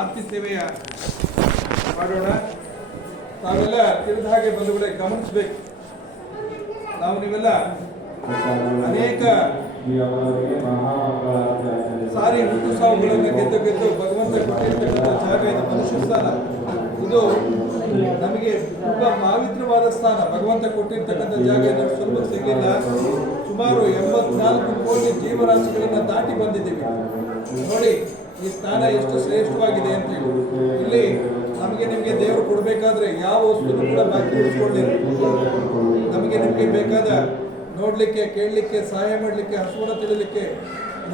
ಆರ್ತಿ ಸೇವೆಯ ಮಾಡೋಣ. ತಾವೆಲ್ಲ ತಿಳಿದ ಹಾಗೆ ಬಂಧುಗಳೇ ಗಮನಿಸಬೇಕು, ನಾವು ನೀವೆಲ್ಲ ಅನೇಕ ಸಾರಿ ಹುಟ್ಟು ಸಾವುಗಳನ್ನು ಗೆದ್ದು ಭಗವಂತ ಕೊಟ್ಟಿರ್ತಕ್ಕಂಥ ಜಾಗ ಇದು. ಮನುಷ್ಯ ಸ್ಥಾನ ಇದು ನಮಗೆ ತುಂಬಾ ಪವಿತ್ರವಾದ ಸ್ಥಾನ. ಭಗವಂತ ಕೊಟ್ಟಿರ್ತಕ್ಕಂಥ ಜಾಗ ಇದು ಸುಲಭ ಸಿಗಲಿಲ್ಲ. ಸುಮಾರು 84 ಕೋಟಿ ಜೀವರಾಶಿಗಳನ್ನು ದಾಟಿ ಬಂದಿದ್ದೀವಿ. ನೋಡಿ ಈ ಸ್ಥಾನ ಎಷ್ಟು ಶ್ರೇಷ್ಠವಾಗಿದೆ ಅಂತ ಹೇಳಿ. ಇಲ್ಲಿ ನಮಗೆ ನಿಮಗೆ ದೇವರು ಕೊಡಬೇಕಾದ್ರೆ ಯಾವ ವಸ್ತುನು ಕೂಡ ಬಾಕಿ ಉಳಿಸ್ಕೊಳ್ಳಿಲ್ಲ. ನಮಗೆ ನಿಮಗೆ ಬೇಕಾದ ನೋಡ್ಲಿಕ್ಕೆ, ಕೇಳಲಿಕ್ಕೆ, ಸಹಾಯ ಮಾಡಲಿಕ್ಕೆ, ಹಸುವನ್ನು ತಿಳಿಲಿಕ್ಕೆ,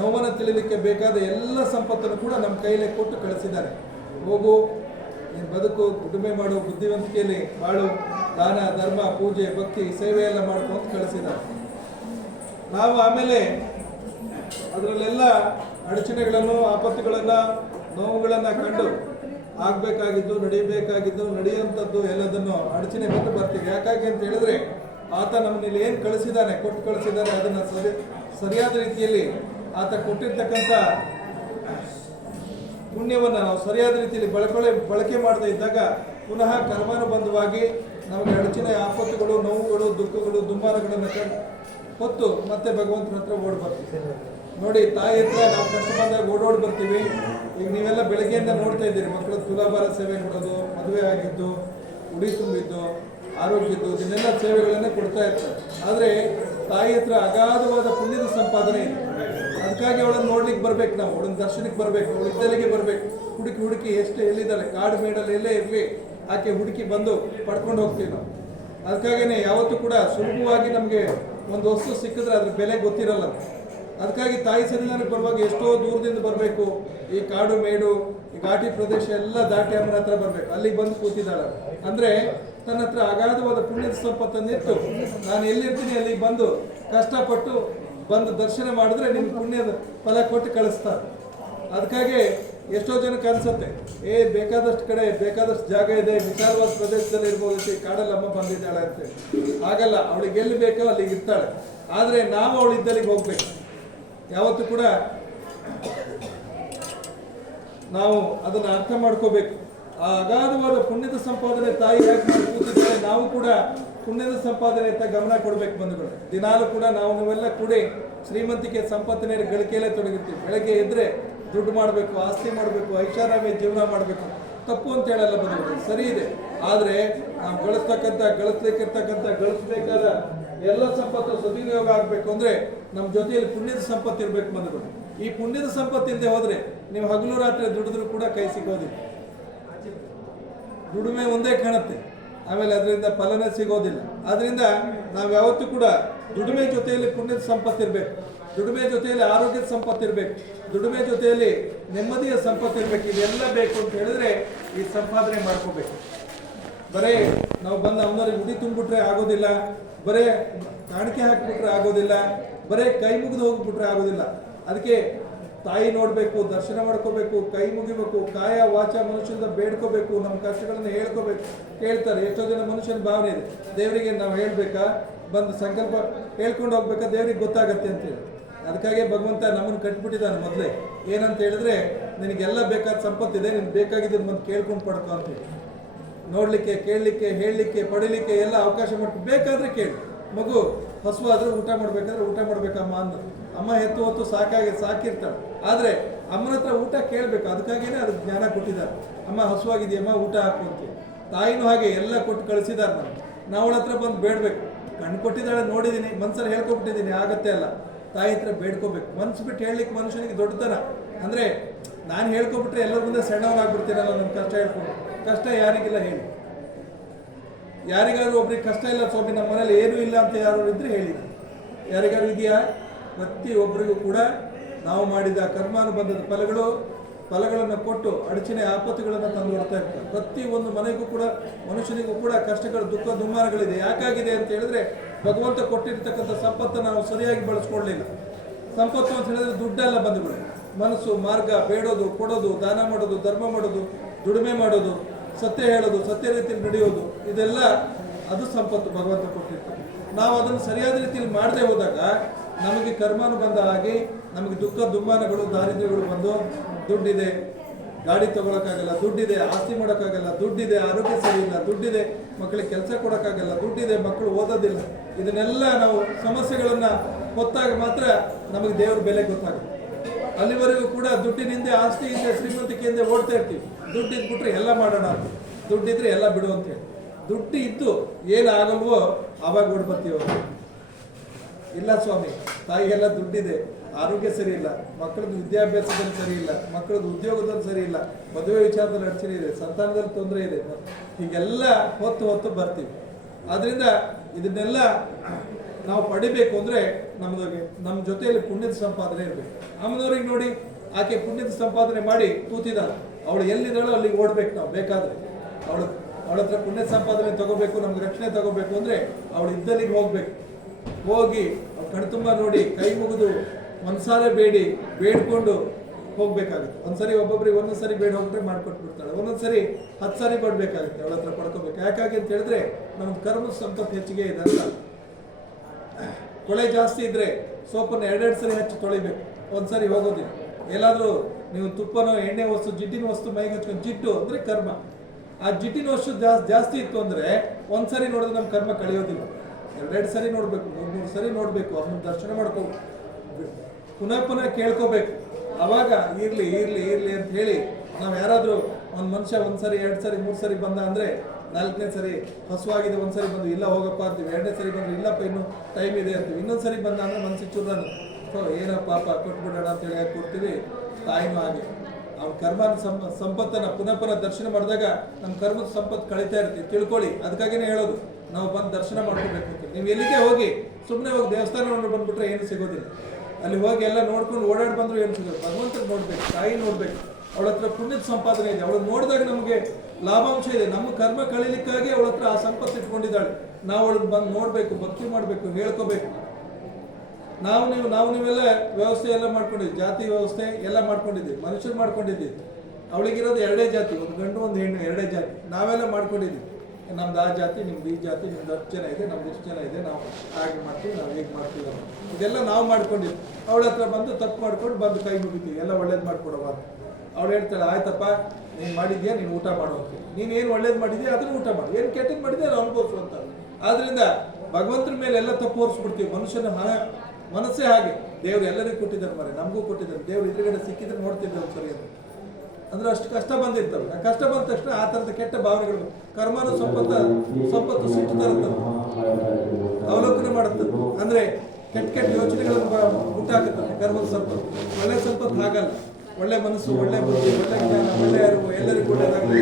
ನೋವನ್ನು ತಿಳಿಲಿಕ್ಕೆ ಬೇಕಾದ ಎಲ್ಲ ಸಂಪತ್ತನ್ನು ಕೂಡ ನಮ್ಮ ಕೈಲೇ ಕೊಟ್ಟು ಕಳಿಸಿದ್ದಾರೆ. ಹೋಗು, ನೀನು ಬದುಕು, ದುಡಿಮೆ ಮಾಡು, ಬುದ್ಧಿವಂತಿಕೆಯಲ್ಲಿ ಬಾಳು, ದಾನ ಧರ್ಮ ಪೂಜೆ ಭಕ್ತಿ ಸೇವೆ ಎಲ್ಲ ಮಾಡ್ಕೊಂತ ಕಳಿಸಿದ್ದಾರೆ. ನಾವು ಆಮೇಲೆ ಅದರಲ್ಲೆಲ್ಲ ಅಡಚಣೆಗಳನ್ನು, ಆಪತ್ತುಗಳನ್ನು, ನೋವುಗಳನ್ನು ಕಂಡು ಆಗಬೇಕಾಗಿದ್ದು, ನಡೆಯಬೇಕಾಗಿದ್ದು, ನಡೆಯುವಂಥದ್ದು ಎಲ್ಲದನ್ನು ಅಡಚಣೆ ಬಿಟ್ಟು ಬರ್ತೀವಿ. ಯಾಕಾಗಿ ಅಂತ ಹೇಳಿದ್ರೆ ಆತ ನಮ್ಮಲ್ಲಿ ಏನು ಕಳಿಸಿದ್ದಾನೆ, ಕೊಟ್ಟು ಕಳಿಸಿದ್ದಾನೆ, ಅದನ್ನು ಸರಿಯಾದ ರೀತಿಯಲ್ಲಿ ಆತ ಕೊಟ್ಟಿರ್ತಕ್ಕಂಥ ಪುಣ್ಯವನ್ನು ನಾವು ಸರಿಯಾದ ರೀತಿಯಲ್ಲಿ ಬಳಕೆ ಮಾಡದೇ ಇದ್ದಾಗ ಪುನಃ ಕರ್ಮಾನುಬಂಧವಾಗಿ ನಮಗೆ ಅಡಚಣೆ, ಆಪತ್ತುಗಳು, ನೋವುಗಳು, ದುಃಖಗಳು, ದುಮ್ಮಾನಗಳನ್ನು ಹೊತ್ತು ಮತ್ತೆ ಭಗವಂತನ ಹತ್ರ ಓಡಿ ಬರ್ತೀವಿ. ನೋಡಿ, ತಾಯಿ ಹತ್ರ ನಾವು ಕಷ್ಟ ಬಂದಾಗ ಓಡೋಡಿ ಬರ್ತೀವಿ. ಈಗ ನೀವೆಲ್ಲ ಬೆಳಗ್ಗೆಯಿಂದ ನೋಡ್ತಾ ಇದ್ದೀರಿ, ಮಕ್ಕಳು ತುಲಾಭಾರ ಸೇವೆ ಕೊಡೋದು, ಮದುವೆ ಆಗಿದ್ದು, ಉಡಿ ತುಂಬಿದ್ದು, ಆರೋಗ್ಯದ್ದು, ಇದನ್ನೆಲ್ಲ ಸೇವೆಗಳನ್ನೇ ಕೊಡ್ತಾ ಇರ್ತಾರೆ. ಆದರೆ ತಾಯಿ ಹತ್ರ ಅಗಾಧವಾದ ಪುಣ್ಯದ ಸಂಪಾದನೆ ಇದೆ. ಅದಕ್ಕಾಗಿ ಅವಳನ್ನು ನೋಡ್ಲಿಕ್ಕೆ ಬರ್ಬೇಕು, ನಾವು ಅವಳನ್ನ ದರ್ಶನಕ್ಕೆ ಬರಬೇಕು, ಅವಳ ಇದ್ದಲ್ಲಿಗೆ ಬರಬೇಕು. ಹುಡುಕಿ ಎಷ್ಟು ಎಲ್ಲಿದ್ದಾಳೆ, ಕಾಡು ಮೇಡಲ್ಲಿ ಎಲ್ಲೇ ಇರಲಿ ಆಕೆ ಹುಡುಕಿ ಬಂದು ಪಡ್ಕೊಂಡು ಹೋಗ್ತೀವಿ ನಾವು. ಅದಕ್ಕಾಗಿಯೇ ಯಾವತ್ತೂ ಕೂಡ ಸುಲಭವಾಗಿ ನಮಗೆ ಒಂದು ವಸ್ತು ಸಿಕ್ಕಿದ್ರೆ ಅದ್ರ ಬೆಲೆ ಗೊತ್ತಿರಲ್ಲ. ಅದಕ್ಕಾಗಿ ತಾಯಿ ಸನ್ನಿಧಾನಕ್ಕೆ ಬರುವಾಗ ಎಷ್ಟೋ ದೂರದಿಂದ ಬರಬೇಕು. ಈ ಕಾಡು ಮೇಡು, ಈ ಘಾಟಿ ಪ್ರದೇಶ ಎಲ್ಲ ದಾಟಿ ಅಮ್ಮನ ಹತ್ರ ಬರಬೇಕು. ಅಲ್ಲಿಗೆ ಬಂದು ಕೂತಿದ್ದಾಳೆ ಅಂದರೆ ತನ್ನ ಹತ್ರ ಅಗಾಧವಾದ ಪುಣ್ಯದ ಸಂಪತ್ತನ್ನಿಟ್ಟು ನಾನು ಎಲ್ಲಿರ್ತೀನಿ ಅಲ್ಲಿಗೆ ಬಂದು ಕಷ್ಟಪಟ್ಟು ಬಂದು ದರ್ಶನ ಮಾಡಿದ್ರೆ ನಿಮ್ಗೆ ಪುಣ್ಯದ ಫಲ ಕೊಟ್ಟು ಕಳಿಸ್ತಾರೆ. ಅದಕ್ಕಾಗಿ ಎಷ್ಟೋ ಜನಕ್ಕೆ ಅನ್ಸುತ್ತೆ, ಬೇಕಾದಷ್ಟು ಕಡೆ ಬೇಕಾದಷ್ಟು ಜಾಗ ಇದೆ, ವಿಶಾಲವಾದ ಪ್ರದೇಶದಲ್ಲಿ ಇರ್ಬೋದು, ಕಾಡಲ್ಲಿ ಅಮ್ಮ ಬಂದಿದ್ದಾಳೆ ಅಂತೇಳಿ. ಆಗಲ್ಲ, ಅವಳಿಗೆ ಎಲ್ಲಿ ಬೇಕೋ ಅಲ್ಲಿಗೆ ಇರ್ತಾಳೆ. ಆದರೆ ನಾವು ಅವಳು ಇದ್ದಲ್ಲಿಗೆ ಹೋಗ್ಬೇಕು. ಯಾವತ್ತೂ ಕೂಡ ನಾವು ಅದನ್ನು ಅರ್ಥ ಮಾಡ್ಕೋಬೇಕು. ಆ ಅಗಾಧವಾದ ಪುಣ್ಯದ ಸಂಪಾದನೆ ತಾಯಿ ಯಾಕೆ ಮಾಡಿ ಕೂತಿದ್ದಾರೆ, ನಾವು ಕೂಡ ಪುಣ್ಯದ ಸಂಪಾದನೆ ಅಂತ ಗಮನ ಕೊಡಬೇಕು ಬಂಧುಗಳು. ದಿನಾಲೂ ಕೂಡ ನಾವೆಲ್ಲ ಕೂಡಿ ಶ್ರೀಮಂತಿಕೆ ಸಂಪತ್ತಿನ ಗಳಿಕೆಯಲ್ಲೇ ತೊಡಗಿರ್ತೀವಿ. ಬೆಳಗ್ಗೆ ಎದ್ರೆ ದುಡ್ಡು ಮಾಡಬೇಕು, ಆಸ್ತಿ ಮಾಡಬೇಕು, ಐಷಾರಾಮಿ ಜೀವನ ಮಾಡಬೇಕು. ತಪ್ಪು ಅಂತ ಹೇಳಲ್ಲ ಬಂಧುಗಳು, ಸರಿ ಇದೆ. ಆದರೆ ನಾವು ಗಳಿಸ್ಬೇಕಾದ ಎಲ್ಲ ಸಂಪತ್ತು ಸದುಪಯೋಗ ಆಗಬೇಕು ಅಂದರೆ ನಮ್ಮ ಜೊತೆಯಲ್ಲಿ ಪುಣ್ಯದ ಸಂಪತ್ತು ಇರಬೇಕು ಬಂಧುಗಳು. ಈ ಪುಣ್ಯದ ಸಂಪತ್ತು ಇಲ್ಲದೆ ಹೋದರೆ ನೀವು ಹಗಲು ರಾತ್ರಿ ದುಡಿದ್ರೂ ಕೂಡ ಕೈ ಸಿಗೋದಿಲ್ಲ. ದುಡಿಮೆ ಒಂದೇ ಕಾಣುತ್ತೆ, ಆಮೇಲೆ ಅದರಿಂದ ಫಲನೇ ಸಿಗೋದಿಲ್ಲ. ಆದ್ದರಿಂದ ನಾವು ಯಾವತ್ತೂ ಕೂಡ ದುಡಿಮೆ ಜೊತೆಯಲ್ಲಿ ಪುಣ್ಯದ ಸಂಪತ್ತು ಇರಬೇಕು, ದುಡಿಮೆ ಜೊತೆಯಲ್ಲಿ ಆರೋಗ್ಯದ ಸಂಪತ್ತು ಇರಬೇಕು, ದುಡಿಮೆ ಜೊತೆಯಲ್ಲಿ ನೆಮ್ಮದಿಯ ಸಂಪತ್ತು ಇರಬೇಕು. ಇದೆಲ್ಲ ಬೇಕು ಅಂತ ಹೇಳಿದ್ರೆ ಈ ಸಂಪಾದನೆ ಮಾಡ್ಕೋಬೇಕು. ಬರೇ ನಾವು ಬಂದು ಅವನವ್ರಿಗೆ ಉಡಿ ತುಂಬಿಬಿಟ್ರೆ ಆಗೋದಿಲ್ಲ, ಬರೇ ಕಾಣಿಕೆ ಹಾಕಿಬಿಟ್ರೆ ಆಗೋದಿಲ್ಲ, ಬರೇ ಕೈ ಮುಗಿದು ಹೋಗ್ಬಿಟ್ರೆ ಆಗೋದಿಲ್ಲ. ಅದಕ್ಕೆ ತಾಯಿ ನೋಡಬೇಕು, ದರ್ಶನ ಮಾಡ್ಕೋಬೇಕು, ಕೈ ಮುಗಿಬೇಕು, ಕಾಯ ವಾಚ ಮನುಷ್ಯನಿಂದ ಬೇಡ್ಕೋಬೇಕು, ನಮ್ಮ ಕಷ್ಟಗಳನ್ನು ಹೇಳ್ಕೋಬೇಕು. ಕೇಳ್ತಾರೆ, ಎಷ್ಟೋ ಜನ ಮನುಷ್ಯನ ಭಾವನೆ ಇದೆ, ದೇವರಿಗೆ ನಾವು ಹೇಳ್ಬೇಕಾ, ಬಂದು ಸಂಕಲ್ಪ ಹೇಳ್ಕೊಂಡು ಹೋಗ್ಬೇಕಾ, ದೇವ್ರಿಗೆ ಗೊತ್ತಾಗತ್ತೆ ಅಂತೇಳಿ. ಅದಕ್ಕಾಗಿ ಭಗವಂತ ನಮ್ಮನ್ನು ಕಟ್ಬಿಟ್ಟಿದ್ದಾನೆ ಮೊದಲೇ. ಏನಂತ ಹೇಳಿದ್ರೆ, ನಿನಗೆಲ್ಲ ಬೇಕಾದ ಸಂಪತ್ತಿದೆ, ನಿನ್ಗೆ ಬೇಕಾಗಿದ್ದನ್ನು ಬಂದು ಕೇಳ್ಕೊಂಡು ಪಡ್ಕೊ ಅಂತೇಳಿ. ನೋಡಲಿಕ್ಕೆ, ಕೇಳಲಿಕ್ಕೆ, ಹೇಳಲಿಕ್ಕೆ, ಪಡಿಲಿಕ್ಕೆ ಎಲ್ಲ ಅವಕಾಶ ಮಾಡ್ಕೊಂಡು ಬೇಕಾದರೆ ಕೇಳಿ. ಮಗು ಹಸುವಾದರೂ ಊಟ ಮಾಡಬೇಕಾದ್ರೆ ಊಟ ಮಾಡಬೇಕಮ್ಮ ಅಂದ ಅಮ್ಮ ಹೆತ್ತು ಹೊತ್ತು ಸಾಕಿರ್ತಾಳೆ. ಆದರೆ ಅಮ್ಮನ ಹತ್ರ ಊಟ ಕೇಳಬೇಕು. ಅದಕ್ಕಾಗಿಯೇ ಅದಕ್ಕೆ ಜ್ಞಾನ ಕೊಟ್ಟಿದ್ದಾರೆ. ಅಮ್ಮ ಹಸುವಾಗಿದೆಯಮ್ಮ ಊಟ ಹಾಕು ಅಂತ. ತಾಯಿನೂ ಹಾಗೆ ಎಲ್ಲ ಕೊಟ್ಟು ಕಳಿಸಿದ್ದಾರೆ. ನಾವು ಅವಳ ಹತ್ರ ಬಂದು ಬೇಡಬೇಕು. ಕಣ್ಣು ಕೊಟ್ಟಿದ್ದಾಳೆ, ನೋಡಿದ್ದೀನಿ, ಮನ್ಸಲ್ಲಿ ಹೇಳ್ಕೊಬಿಟ್ಟಿದ್ದೀನಿ, ಆಗತ್ತೆ ಅಲ್ಲ. ತಾಯಿ ಹತ್ರ ಬೇಡ್ಕೋಬೇಕು. ಮನ್ಸು ಬಿಟ್ಟು ಹೇಳಲಿಕ್ಕೆ ಮನುಷ್ಯನಿಗೆ ದೊಡ್ಡತನ. ಅಂದರೆ ನಾನು ಹೇಳ್ಕೊಬಿಟ್ರೆ ಎಲ್ಲರ ಮುಂದೆ ಸಣ್ಣವನಾಗ್ಬಿಡ್ತೀನಲ್ಲ, ನನ್ನ ಕಷ್ಟ ಹೇಳ್ಕೊಂಡು. ಕಷ್ಟ ಯಾರಿಗಿಲ್ಲ ಹೇಳಿ. ಯಾರಿಗಾದ್ರು ಒಬ್ರಿಗೆ ಕಷ್ಟ ಇಲ್ಲ ಸ್ವಾಮಿ, ನಮ್ಮ ಮನೇಲಿ ಏನೂ ಇಲ್ಲ ಅಂತ ಯಾರು ಇದ್ರೆ ಹೇಳಿ. ಯಾರಿಗಾರು ಇದೆಯಾ? ಪ್ರತಿಯೊಬ್ಬರಿಗೂ ಕೂಡ ನಾವು ಮಾಡಿದ ಕರ್ಮಾನುಬಂಧದ ಫಲಗಳನ್ನು ಕೊಟ್ಟು ಅಡಚಣೆ, ಆಪತ್ತುಗಳನ್ನು ತಂದು ಹೊಡ್ತಾ ಇರ್ತಾರೆ. ಪ್ರತಿಯೊಂದು ಮನೆಗೂ ಕೂಡ, ಮನುಷ್ಯನಿಗೂ ಕೂಡ ಕಷ್ಟಗಳು, ದುಃಖ ದುಮ್ಮಾನಗಳಿದೆ. ಯಾಕಾಗಿದೆ ಅಂತ ಹೇಳಿದ್ರೆ ಭಗವಂತ ಕೊಟ್ಟಿರ್ತಕ್ಕಂಥ ಸಂಪತ್ತನ್ನು ನಾವು ಸರಿಯಾಗಿ ಬಳಸ್ಕೊಳ್ಳಲಿಲ್ಲ. ಸಂಪತ್ತು ಅಂತ ಹೇಳಿದ್ರೆ ದುಡ್ಡೆಲ್ಲ ಬಂದುಗಳು, ಮನಸ್ಸು, ಮಾರ್ಗ, ಬೇಡೋದು, ಕೊಡೋದು, ದಾನ ಮಾಡೋದು, ಧರ್ಮ ಮಾಡೋದು, ದುಡಿಮೆ ಮಾಡೋದು, ಸತ್ಯ ಹೇಳೋದು, ಸತ್ಯ ರೀತಿಯಲ್ಲಿ ನಡೆಯೋದು, ಇದೆಲ್ಲ ಅದು ಸಂಪತ್ತು ಭಗವಂತ ಕೊಟ್ಟಿರ್ತಾರೆ. ನಾವು ಅದನ್ನು ಸರಿಯಾದ ರೀತಿಯಲ್ಲಿ ಮಾಡದೆ ಹೋದಾಗ ನಮಗೆ ಕರ್ಮಾನುಬಂಧ ಆಗಿ ನಮಗೆ ದುಃಖ ದುಮ್ಮಾನಗಳು, ದಾರಿದ್ರ್ಯಗಳು ಬಂದು ದುಡ್ಡಿದೆ, ಗಾಡಿ ತಗೊಳಕ್ಕಾಗಲ್ಲ, ದುಡ್ಡಿದೆ, ಆಸ್ತಿ ಮಾಡೋಕ್ಕಾಗಲ್ಲ, ದುಡ್ಡಿದೆ, ಆರೋಗ್ಯ ಸರಿ ಇಲ್ಲ, ದುಡ್ಡಿದೆ, ಮಕ್ಕಳಿಗೆ ಕೆಲಸ ಕೊಡೋಕ್ಕಾಗಲ್ಲ, ದುಡ್ಡಿದೆ, ಮಕ್ಕಳು ಓದೋದಿಲ್ಲ. ಇದನ್ನೆಲ್ಲ ನಾವು ಸಮಸ್ಯೆಗಳನ್ನ ಹೊತ್ತಾಗ ಮಾತ್ರ ನಮಗೆ ದೇವ್ರ ಬೆಲೆ ಗೊತ್ತಾಗುತ್ತೆ. ಅಲ್ಲಿವರೆಗೂ ಕೂಡ ದುಡ್ಡಿನಿಂದ, ಆಸ್ತಿಯಿಂದ, ಶ್ರೀಮಂತಿಕೆಯಿಂದ ಓಡ್ತಾ ಇರ್ತೀವಿ. ದುಡ್ಡು ಇದ್ಬಿಟ್ರೆ ಎಲ್ಲ ಮಾಡೋಣ, ದುಡ್ಡಿದ್ರೆ ಎಲ್ಲ ಬಿಡು ಅಂತ ಹೇಳಿ. ದುಡ್ಡು ಇದ್ದು ಏನಾಗಲ್ವೋ ಆವಾಗ ಓಡ್ ಬರ್ತೀವಿ. ಇಲ್ಲ ಸ್ವಾಮಿ, ತಾಯಿಗೆಲ್ಲ ದುಡ್ಡಿದೆ, ಆರೋಗ್ಯ ಸರಿ ಇಲ್ಲ, ಮಕ್ಕಳದ್ದು ವಿದ್ಯಾಭ್ಯಾಸದಲ್ಲಿ ಸರಿ ಇಲ್ಲ, ಮಕ್ಕಳದ್ದು ಉದ್ಯೋಗದಲ್ಲಿ ಸರಿ ಇಲ್ಲ, ಮದುವೆ ವಿಚಾರದಲ್ಲಿ ಅಡಚಣೆ ಇದೆ, ಸಂತಾನದಲ್ಲಿ ತೊಂದರೆ ಇದೆ, ಹೀಗೆಲ್ಲ ಹೊತ್ತು ಬರ್ತೀವಿ. ಆದ್ರಿಂದ ಇದನ್ನೆಲ್ಲ ನಾವು ಪಡಿಬೇಕು ಅಂದರೆ ನಮ್ಮ ಜೊತೆಯಲ್ಲಿ ಪುಣ್ಯದ ಸಂಪಾದನೆ ಇರಬೇಕು. ಅಮ್ಮನವ್ರಿಗೆ ನೋಡಿ, ಆಕೆ ಪುಣ್ಯದ ಸಂಪಾದನೆ ಮಾಡಿ ಕೂತಿದ್ದಾಳೆ. ಅವಳು ಎಲ್ಲಿದ್ದಾಳೋ ಅಲ್ಲಿಗೆ ಓಡ್ಬೇಕು ನಾವು. ಬೇಕಾದ್ರೆ ಅವಳ ಹತ್ರ ಪುಣ್ಯದ ಸಂಪಾದನೆ ತಗೋಬೇಕು, ನಮ್ಗೆ ರಕ್ಷಣೆ ತಗೋಬೇಕು ಅಂದರೆ ಅವಳು ಇದ್ದಲ್ಲಿಗೆ ಹೋಗ್ಬೇಕು. ಹೋಗಿ ಕಣ್ತುಂಬ ನೋಡಿ, ಕೈ ಮುಗಿದು ಒಂದ್ಸಾರಿ ಬೇಡ್ಕೊಂಡು ಹೋಗ್ಬೇಕಾಗುತ್ತೆ. ಒಂದ್ಸರಿ ಒಬ್ಬೊಬ್ರಿಗೆ ಒಂದೊಂದ್ಸರಿ ಬೇಡ ಹೋಗ್ಬಿಟ್ರೆ ಮಾಡ್ಕೊಟ್ಬಿಡ್ತಾಳೆ. ಒಂದೊಂದ್ಸರಿ 10 ಸಾರಿ ಪಡ್ಬೇಕಾಗುತ್ತೆ, ಅವಳ ಹತ್ರ ಪಡ್ಕೋಬೇಕು. ಯಾಕಾಗಿ ಅಂತ ಹೇಳಿದ್ರೆ ನಮ್ಮ ಕರ್ಮದ ಸಂಪತ್ತು ಹೆಚ್ಚಿಗೆ ಇದೆ ಅಂತ. ಕೊಳೆ ಜಾಸ್ತಿ ಇದ್ರೆ ಸೋಪನ್ನು 2 ಸರಿ ಹಚ್ಚಿ ತೊಳಿಬೇಕು, ಒಂದ್ಸರಿ ಹೋಗೋದಿಲ್ಲ. ಎಲ್ಲಾದ್ರೂ ನೀವು ತುಪ್ಪನೋ ಎಣ್ಣೆ ವಸ್ತು, ಜಿಡ್ಡಿನ ವಸ್ತು ಮೈಗೆ ಹಚ್ಕೊಂಡು, ಜಿಡ್ಡು ಅಂದ್ರೆ ಕರ್ಮ, ಆ ಜಿಡ್ಡಿನ ವಸ್ತು ಜಾಸ್ತಿ ಇತ್ತು ಅಂದ್ರೆ ಒಂದ್ಸರಿ ನೋಡಿದ್ರೆ ನಮ್ಮ ಕರ್ಮ ಕಳೆಯೋದಿಲ್ಲ. 2 ಸರಿ ನೋಡ್ಬೇಕು, 3 ಸರಿ ನೋಡ್ಬೇಕು, ಅವನ ದರ್ಶನ ಮಾಡ್ಕೋಬೇಕು, ಪುನಃ ಕೇಳ್ಕೋಬೇಕು. ಅವಾಗ ಇರ್ಲಿ ಅಂತ ಹೇಳಿ ನಾವು ಯಾರಾದ್ರೂ ಒಂದು ಮನುಷ್ಯ 1 ಸರಿ 2 ಸರಿ 3 ಸರಿ ಬಂದ ಅಂದ್ರೆ 4ನೇ ಸರಿ ಹಸುವಾಗಿದೆ, 1 ಸರಿ ಬಂದು ಇಲ್ಲ ಹೋಗಪ್ಪ ಅಂತೀವಿ. 2ನೇ ಸರಿ ಬಂದು ಇಲ್ಲಪ್ಪ ಇನ್ನೂ ಟೈಮ್ ಇದೆ ಅಂತೀವಿ. ಇನ್ನೊಂದು ಸರಿ ಬಂದ ಅಂದ್ರೆ ಮನಸ್ಸಿಗೆ ಚೂರನು ಏನೋ ಪಾಪ ಕೊಟ್ಬಿಡೋಣ ಅಂತ ಹೇಳಿ ಕೊಡ್ತೀವಿ. ತಾಯಿನೂ ಹಾಗೆ ಅವ್ನ ಕರ್ಮನ ಸಂಪತ್ತನ್ನು ಪುನಃ ದರ್ಶನ ಮಾಡಿದಾಗ ನಮ್ಮ ಕರ್ಮದ ಸಂಪತ್ತು ಕಳೀತಾ ಇರ್ತೀವಿ, ತಿಳ್ಕೊಳ್ಳಿ. ಅದಕ್ಕಾಗಿನೇ ಹೇಳೋದು ನಾವು ಬಂದು ದರ್ಶನ ಮಾಡ್ಕೋಬೇಕು ಅಂತ. ನೀವು ಎಲ್ಲಿಗೆ ಹೋಗಿ ಸುಮ್ಮನೆ ಹೋಗಿ ದೇವಸ್ಥಾನವನ್ನು ಬಂದ್ಬಿಟ್ರೆ ಏನು ಸಿಗೋದಿಲ್ಲ. ಅಲ್ಲಿ ಹೋಗಿ ಎಲ್ಲ ನೋಡ್ಕೊಂಡು ಓಡಾಡಿ ಬಂದ್ರು ಏನು ಸಿಗೋದು. ಭಗವಂತನ ನೋಡ್ಬೇಕು, ತಾಯಿ ನೋಡ್ಬೇಕು, ಅವಳ ಹತ್ರ ಪುಣ್ಯದ ಸಂಪಾದನೆ ಇದೆ. ಅವಳು ನೋಡಿದಾಗ ನಮಗೆ ಲಾಭಾಂಶ ಇದೆ. ನಮ್ಮ ಕರ್ಮ ಕಳೀಲಿಕ್ಕಾಗಿ ಅವಳ ಹತ್ರ ಆ ಸಂಪತ್ತು ಇಟ್ಕೊಂಡಿದ್ದಾಳೆ. ನಾವು ಅವಳನ್ನ ಬಂದು ನೋಡ್ಬೇಕು, ಭಕ್ತಿ ಮಾಡಬೇಕು, ಹೇಳ್ಕೋಬೇಕು. ನಾವು ನೀವೆಲ್ಲ ವ್ಯವಸ್ಥೆ ಎಲ್ಲ ಮಾಡ್ಕೊಂಡಿದ್ವಿ, ಜಾತಿ ವ್ಯವಸ್ಥೆ ಎಲ್ಲ ಮಾಡ್ಕೊಂಡಿದ್ದೀವಿ, ಮನುಷ್ಯರು ಮಾಡ್ಕೊಂಡಿದ್ದೀವಿ. ಅವಳಿಗಿರೋದು 2 ಜಾತಿ, ಒಂದು ಗಂಡು ಒಂದು ಹೆಣ್ಣು, 2 ಜಾತಿ ನಾವೆಲ್ಲ ಮಾಡ್ಕೊಂಡಿದ್ದೀವಿ. ನಮ್ದು ಆ ಜಾತಿ, ನಿಮ್ದು ಈ ಜಾತಿ, ನಿಮ್ದು 10 ಜನ ಇದೆ, ನಮ್ದು ಇಷ್ಟು ಜನ ಇದೆ, ನಾವು ಹಾಗೆ ಮಾಡ್ತೀವಿ, ನಾವು ಹೇಗೆ ಮಾಡ್ತೀವಿ, ಇದೆಲ್ಲ ನಾವು ಮಾಡ್ಕೊಂಡಿದ್ವಿ. ಅವಳ ಹತ್ರ ಬಂದು ತಪ್ಪು ಮಾಡ್ಕೊಂಡು ಬಂದು ಕೈ ಮುಗಿತೀವಿ, ಎಲ್ಲ ಒಳ್ಳೇದು ಮಾಡ್ಕೊಡವ ಅಂತ. ಅವಳು ಹೇಳ್ತಾಳೆ, ಆಯ್ತಪ್ಪ ನೀನು ಮಾಡಿದ್ಯಾ, ನೀನು ಊಟ ಮಾಡುವಂತ, ನೀನೇನು ಒಳ್ಳೇದು ಮಾಡಿದ್ಯಾ ಅದನ್ನು ಊಟ ಮಾಡಿ, ಏನು ಕೆಟ್ಟದ್ದು ಮಾಡಿದ್ಯಾ ಅದು ಅನುಭವಿಸುವಂತ. ಆದ್ರಿಂದ ಭಗವಂತನ ಮೇಲೆ ಎಲ್ಲ ತಪ್ಪು ಹೊರಿಸ್ಬಿಡ್ತೀವಿ. ಮನುಷ್ಯನ ಮನಸ್ಸೇ ಹಾಗೆ. ದೇವ್ರು ಎಲ್ಲರಿಗೂ ಕೊಟ್ಟಿದ್ದಾರೆ, ಮರೆ ನಮಗೂ ಕೊಟ್ಟಿದ್ದಾರೆ. ದೇವ್ರು ಎದುರುಗಡೆ ಸಿಕ್ಕಿದ್ರೆ ನೋಡ್ತಿದ್ದೆ ಒಂದ್ಸರಿ ಅಂದ್ರೆ ಅಷ್ಟು ಕಷ್ಟ ಬಂದಿರ್ತವೆ. ಆ ಕಷ್ಟ ಬಂದ ತಕ್ಷಣ ಆ ಥರದ ಕೆಟ್ಟ ಭಾವನೆಗಳು, ಕರ್ಮನು ಸಂಪತ್ತು ಸಿಟ್ಟು ತರುತ್ತದೆ, ಅವಲೋಕನ ಮಾಡುತ್ತದೆ. ಅಂದ್ರೆ ಕೆಟ್ಟ ಯೋಚನೆಗಳನ್ನು ಉಂಟಾಗುತ್ತದೆ ಕರ್ಮದ ಸಂಪತ್ತು. ಒಳ್ಳೆ ಸಂಪತ್ತು ಹಾಗಲ್ಲ. ಒಳ್ಳೆ ಮನಸ್ಸು, ಒಳ್ಳೆ ಬುದ್ಧಿ, ಒಳ್ಳೆ ಜ್ಞಾನ, ಒಳ್ಳೆ ಅರಿವು, ಎಲ್ಲರಿಗೂ ಒಳ್ಳೇದಾಗಲಿ,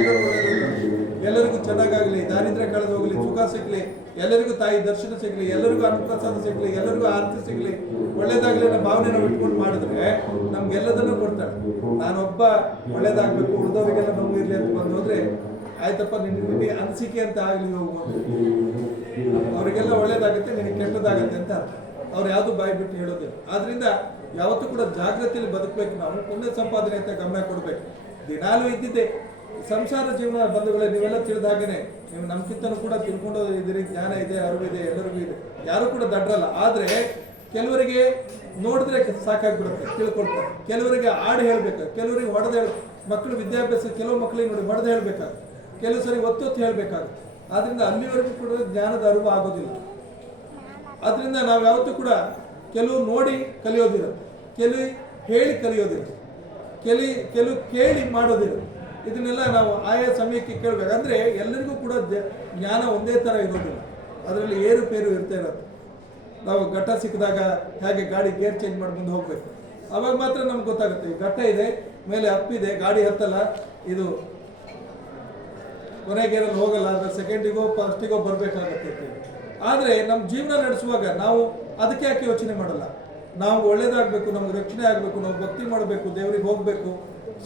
ಎಲ್ಲರಿಗೂ ಚೆನ್ನಾಗಾಗಲಿ, ದಾರಿದ್ರ್ಯ ಕಳೆದು ಹೋಗಲಿ, ಸುಖ ಸಿಗಲಿ, ಎಲ್ಲರಿಗೂ ತಾಯಿ ದರ್ಶನ ಸಿಗಲಿ, ಎಲ್ಲರಿಗೂ ಅನ್ನಪ್ರಸಾದ ಸಿಗಲಿ, ಎಲ್ಲರಿಗೂ ಆರತಿ ಸಿಗಲಿ, ಒಳ್ಳೇದಾಗಲಿ ಅನ್ನೋ ಭಾವನೆ ನಾವು ಇಟ್ಕೊಂಡು ಮಾಡಿದ್ರೆ ನಮ್ಗೆಲ್ಲದನ್ನು ಕೊಡ್ತಾಳೆ. ನಾನೊಬ್ಬ ಒಳ್ಳೇದಾಗಬೇಕು, ಉಳಿದವರಿಗೆಲ್ಲ ನೋವು ಇರಲಿ ಅಂತ ಬಂದು ಹೋದ್ರೆ ಆಯ್ತಪ್ಪ, ನಿನಗೆ ಅನಿಸಿಕೆ ಅಂತ ಆಗಲಿ ಹೋಗುವಂತ, ಅವರಿಗೆಲ್ಲ ಒಳ್ಳೇದಾಗುತ್ತೆ, ನಿನಗೆ ಕೆಟ್ಟದಾಗತ್ತೆ ಅಂತ ಅರ್ಥ. ಅವ್ರು ಯಾವುದು ಬಾಯಿ ಬಿಟ್ಟು ಹೇಳೋದಿಲ್ಲ. ಆದ್ರಿಂದ ಯಾವತ್ತೂ ಕೂಡ ಜಾಗೃತಿಯಲ್ಲಿ ಬದುಕಬೇಕು. ನಾವು ಪುಣ್ಯ ಸಂಪಾದನೆ ಅಂತ ಗಮನ ಕೊಡಬೇಕು. ದಿನಾಲೂ ಇದ್ದಿದ್ದೆ ಸಂಸಾರ ಜೀವನ ಬಂಧುಗಳೇ, ನೀವೆಲ್ಲ ತಿಳಿದ ಹಾಗೇನೆ ನೀವು ನಮ್ಗಿಂತನೂ ಕೂಡ ತಿಳ್ಕೊಂಡು ಇದ್ದೀರಿ, ಜ್ಞಾನ ಇದೆ, ಅರಿವಿದೆ, ಎಲ್ಲರಿಗೂ ಇದೆ, ಯಾರು ಕೂಡ ದಡ್ರಲ್ಲ. ಆದ್ರೆ ಕೆಲವರಿಗೆ ನೋಡಿದ್ರೆ ಸಾಕಾಗ್ಬಿಡುತ್ತೆ, ತಿಳ್ಕೊಳ್ತಾರೆ. ಕೆಲವರಿಗೆ ಹಾಡು ಹೇಳ್ಬೇಕು, ಕೆಲವರಿಗೆ ಹೊಡೆದು ಮಕ್ಕಳು ವಿದ್ಯಾಭ್ಯಾಸ, ಕೆಲವು ಮಕ್ಕಳಿಗೆ ನೋಡಿ ಹೊಡೆದು ಹೇಳ್ಬೇಕಾಗುತ್ತೆ, ಕೆಲವು ಸರಿ ಒತ್ತೊತ್ತು ಹೇಳ್ಬೇಕಾಗುತ್ತೆ. ಆದ್ರಿಂದ ಅಲ್ಲಿವರೆಗೂ ಕೂಡ ಜ್ಞಾನದ ಅರಿವು ಆಗೋದಿಲ್ಲ. ಆದ್ರಿಂದ ನಾವು ಯಾವತ್ತೂ ಕೂಡ ಕೆಲವು ನೋಡಿ ಕಲಿಯೋದಿರುತ್ತೆ, ಕೆಲವು ಹೇಳಿ ಕಲಿಯೋದಿರುತ್ತೆ, ಕೆಲವು ಕೇಳಿ ಮಾಡೋದಿರುತ್ತೆ. ಇದನ್ನೆಲ್ಲ ನಾವು ಆಯಾ ಸಮಯಕ್ಕೆ ಕೇಳಬೇಕು. ಅಂದರೆ ಎಲ್ಲರಿಗೂ ಕೂಡ ಜ್ಞಾನ ಒಂದೇ ಥರ ಇರೋದಿಲ್ಲ, ಅದರಲ್ಲಿ ಏರುಪೇರು ಇರ್ತಾ ಇರುತ್ತೆ. ನಾವು ಘಟ್ಟ ಸಿಕ್ಕಿದಾಗ ಹೇಗೆ ಗಾಡಿ ಗೇರ್ ಚೇಂಜ್ ಮಾಡಿ ಮುಂದೆ ಹೋಗ್ಬೇಕು, ಅವಾಗ ಮಾತ್ರ ನಮ್ಗೆ ಗೊತ್ತಾಗುತ್ತೆ. ಘಟ್ಟ ಇದೆ, ಮೇಲೆ ಅಪ್ಪಿದೆ, ಗಾಡಿ ಹತ್ತಲ್ಲ, ಇದು ಕೊನೆ ಗೇರಲ್ಲಿ ಹೋಗಲ್ಲ, ಅಂದರೆ ಸೆಕೆಂಡಿಗೋ ಫಸ್ಟಿಗೋ ಬರಬೇಕಾಗತ್ತೆ. ಆದರೆ ನಮ್ಮ ಜೀವನ ನಡೆಸುವಾಗ ನಾವು ಅದಕ್ಕೆ ಯಾಕೆ ಯೋಚನೆ ಮಾಡಲ್ಲ? ನಾವು ಒಳ್ಳೇದಾಗಬೇಕು, ನಮ್ಗೆ ರಕ್ಷಣೆ ಆಗಬೇಕು, ನಾವು ಭಕ್ತಿ ಮಾಡಬೇಕು, ದೇವರಿಗೆ ಹೋಗಬೇಕು,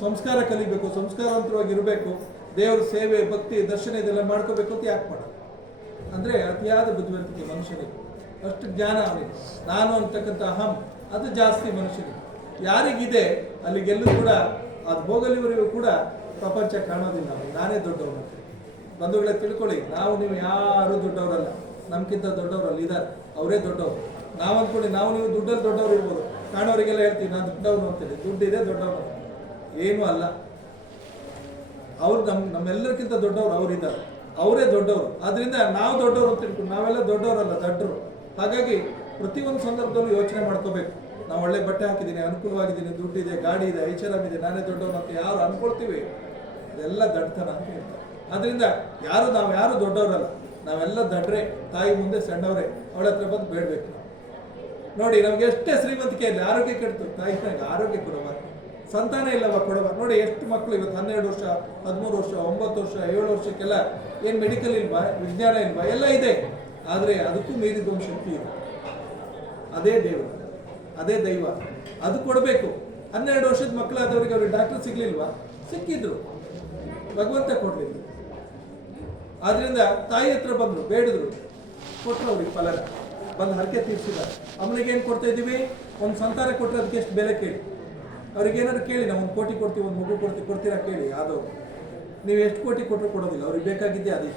ಸಂಸ್ಕಾರ ಕಲಿಬೇಕು, ಸಂಸ್ಕಾರವಂತವಾಗಿ ಇರಬೇಕು, ದೇವರ ಸೇವೆ, ಭಕ್ತಿ, ದರ್ಶನ ಇದೆಲ್ಲ ಮಾಡ್ಕೋಬೇಕು ಅಂತ ಯಾಕೆ ಮಾಡಲ್ಲ? ಅಂದರೆ ಅತಿಯಾದ ಬುದ್ಧಿವಂತಿಕೆ ಮನುಷ್ಯನಿಗೆ, ಅಷ್ಟು ಜ್ಞಾನ ಅವನಿಗೆ, ನಾನು ಅಂತಕ್ಕಂಥ ಅಹಂ ಅದು ಜಾಸ್ತಿ ಮನುಷ್ಯನಿಗೆ. ಯಾರಿಗಿದೆ ಅಲ್ಲಿಗೆಲ್ಲೂ ಕೂಡ ಅದು ಹೋಗಲಿವರೆಗೂ ಕೂಡ ಪ್ರಪಂಚ ಕಾಣೋದಿಲ್ಲ. ನಾನೇ ದೊಡ್ಡವನು ಅಂತ ಬಂಧುಗಳೇ ತಿಳ್ಕೊಳ್ಳಿ. ನೀವು ಯಾರು ದೊಡ್ಡವರಲ್ಲ, ನಮ್ಗಿಂತ ದೊಡ್ಡವರಲ್ಲಿ ಇದ್ದಾರೆ, ಅವರೇ ದೊಡ್ಡವರು. ನಾವು ಅಂದ್ಕೊಂಡು ನೀವು ದುಡ್ಡಲ್ಲಿ ದೊಡ್ಡವ್ರು ಇರ್ಬೋದು, ಕಾಣೋರಿಗೆಲ್ಲ ಹೇಳ್ತೀವಿ ನಾನು ದೊಡ್ಡವನು ಅಂತೇಳಿ, ದುಡ್ಡಿದೆ ದೊಡ್ಡವನು, ಏನೂ ಅಲ್ಲ. ಅವ್ರು ನಮ್ಮೆಲ್ಲರಿಗಿಂತ ದೊಡ್ಡವರು ಅವರಿದ್ದಾರೆ, ಅವರೇ ದೊಡ್ಡವರು. ಆದ್ರಿಂದ ನಾವು ದೊಡ್ಡವರು ಅಂತ ತಿಳ್ಕೊಂಡು ನಾವೆಲ್ಲ ದೊಡ್ಡವರಲ್ಲ, ದಡ್ಡರು. ಹಾಗಾಗಿ ಪ್ರತಿಯೊಂದು ಸಂದರ್ಭದಲ್ಲೂ ಯೋಚನೆ ಮಾಡ್ಕೋಬೇಕು. ನಾವು ಒಳ್ಳೆ ಬಟ್ಟೆ ಹಾಕಿದ್ದೀನಿ, ಅನುಕೂಲವಾಗಿದ್ದೀನಿ, ದುಡ್ಡಿದೆ, ಗಾಡಿ ಇದೆ, ಐಷಾರಾಮಿದೆ, ನಾನೇ ದೊಡ್ಡವನು ಅಂತ ಯಾರು ಅನ್ಕೊಳ್ತೀವಿ ಅದೆಲ್ಲ ದಡ್ತನ ಅಂತ ಹೇಳ್ತಾರೆ. ಅದರಿಂದ ನಾವು ಯಾರು ದೊಡ್ಡವರಲ್ಲ, ನಾವೆಲ್ಲ ದಡ್ರೆ, ತಾಯಿ ಮುಂದೆ ಸಣ್ಣವರೇ. ಅವಳ ಹತ್ರ ಬಂದು ಬೇಡಬೇಕು. ನೋಡಿ, ನಮ್ಗೆ ಎಷ್ಟೇ ಶ್ರೀಮಂತಿಕೆ ಇಲ್ಲ, ಆರೋಗ್ಯ ಕೆಡ್ತು, ತಾಯಿ ನನಗೆ ಆರೋಗ್ಯ ಕೊಡುವ, ಸಂತಾನ ಇಲ್ಲವ ಕೊಡುವ. ನೋಡಿ ಎಷ್ಟು ಮಕ್ಕಳು ಇವತ್ತು 12 ವರ್ಷ, 13 ವರ್ಷ, 9 ವರ್ಷ, 7 ವರ್ಷಕ್ಕೆಲ್ಲ ಏನು ಮೆಡಿಕಲ್ ಇಲ್ವಾ, ವಿಜ್ಞಾನ ಇಲ್ವಾ, ಎಲ್ಲ ಇದೆ. ಆದರೆ ಅದಕ್ಕೂ ಮೀರಿದ ಒಂದು ಶಕ್ತಿ ಇದೆ, ಅದೇ ದೇವರು, ಅದೇ ದೈವ, ಅದು ಕೊಡಬೇಕು. 12 ವರ್ಷದ ಮಕ್ಕಳಾದವರಿಗೆ ಅವ್ರಿಗೆ ಡಾಕ್ಟರ್ ಸಿಗ್ಲಿಲ್ವಾ? ಸಿಕ್ಕಿದ್ರು, ಭಗವಂತ ಕೊಡ್ಲಿಲ್ಲ. ಆದ್ರಿಂದ ತಾಯಿ ಹತ್ರ ಬಂದ್ರು, ಬೇಡಿದ್ರು, ಕೊಟ್ಟರು ಅವ್ರಿಗೆ ಫಲನ, ಬಂದು ಹರಕೆ ತೀರ್ಸಿದ. ಅಮ್ಮನಿಗೆ ಏನು ಕೊಡ್ತಾ ಇದ್ದೀವಿ? ಒಂದು ಸಂತಾನ ಕೊಟ್ಟರೆ ಅದಕ್ಕೆ ಎಷ್ಟು ಬೆಲೆ ಕೇಳಿ. ಅವ್ರಿಗೆ ಏನಾದ್ರು ಕೇಳಿ, ನಾವು 1 ಕೋಟಿ ಕೊಡ್ತೀವಿ, ಒಂದು ಮಗು ಕೊಡ್ತೀರಾ ಕೇಳಿ. ಆದವರು ನೀವು ಎಷ್ಟು ಕೋಟಿ ಕೊಟ್ಟರು ಕೊಡೋದಿಲ್ಲ, ಅವ್ರಿಗೆ ಬೇಕಾಗಿದ್ದೆ ಅದೇ.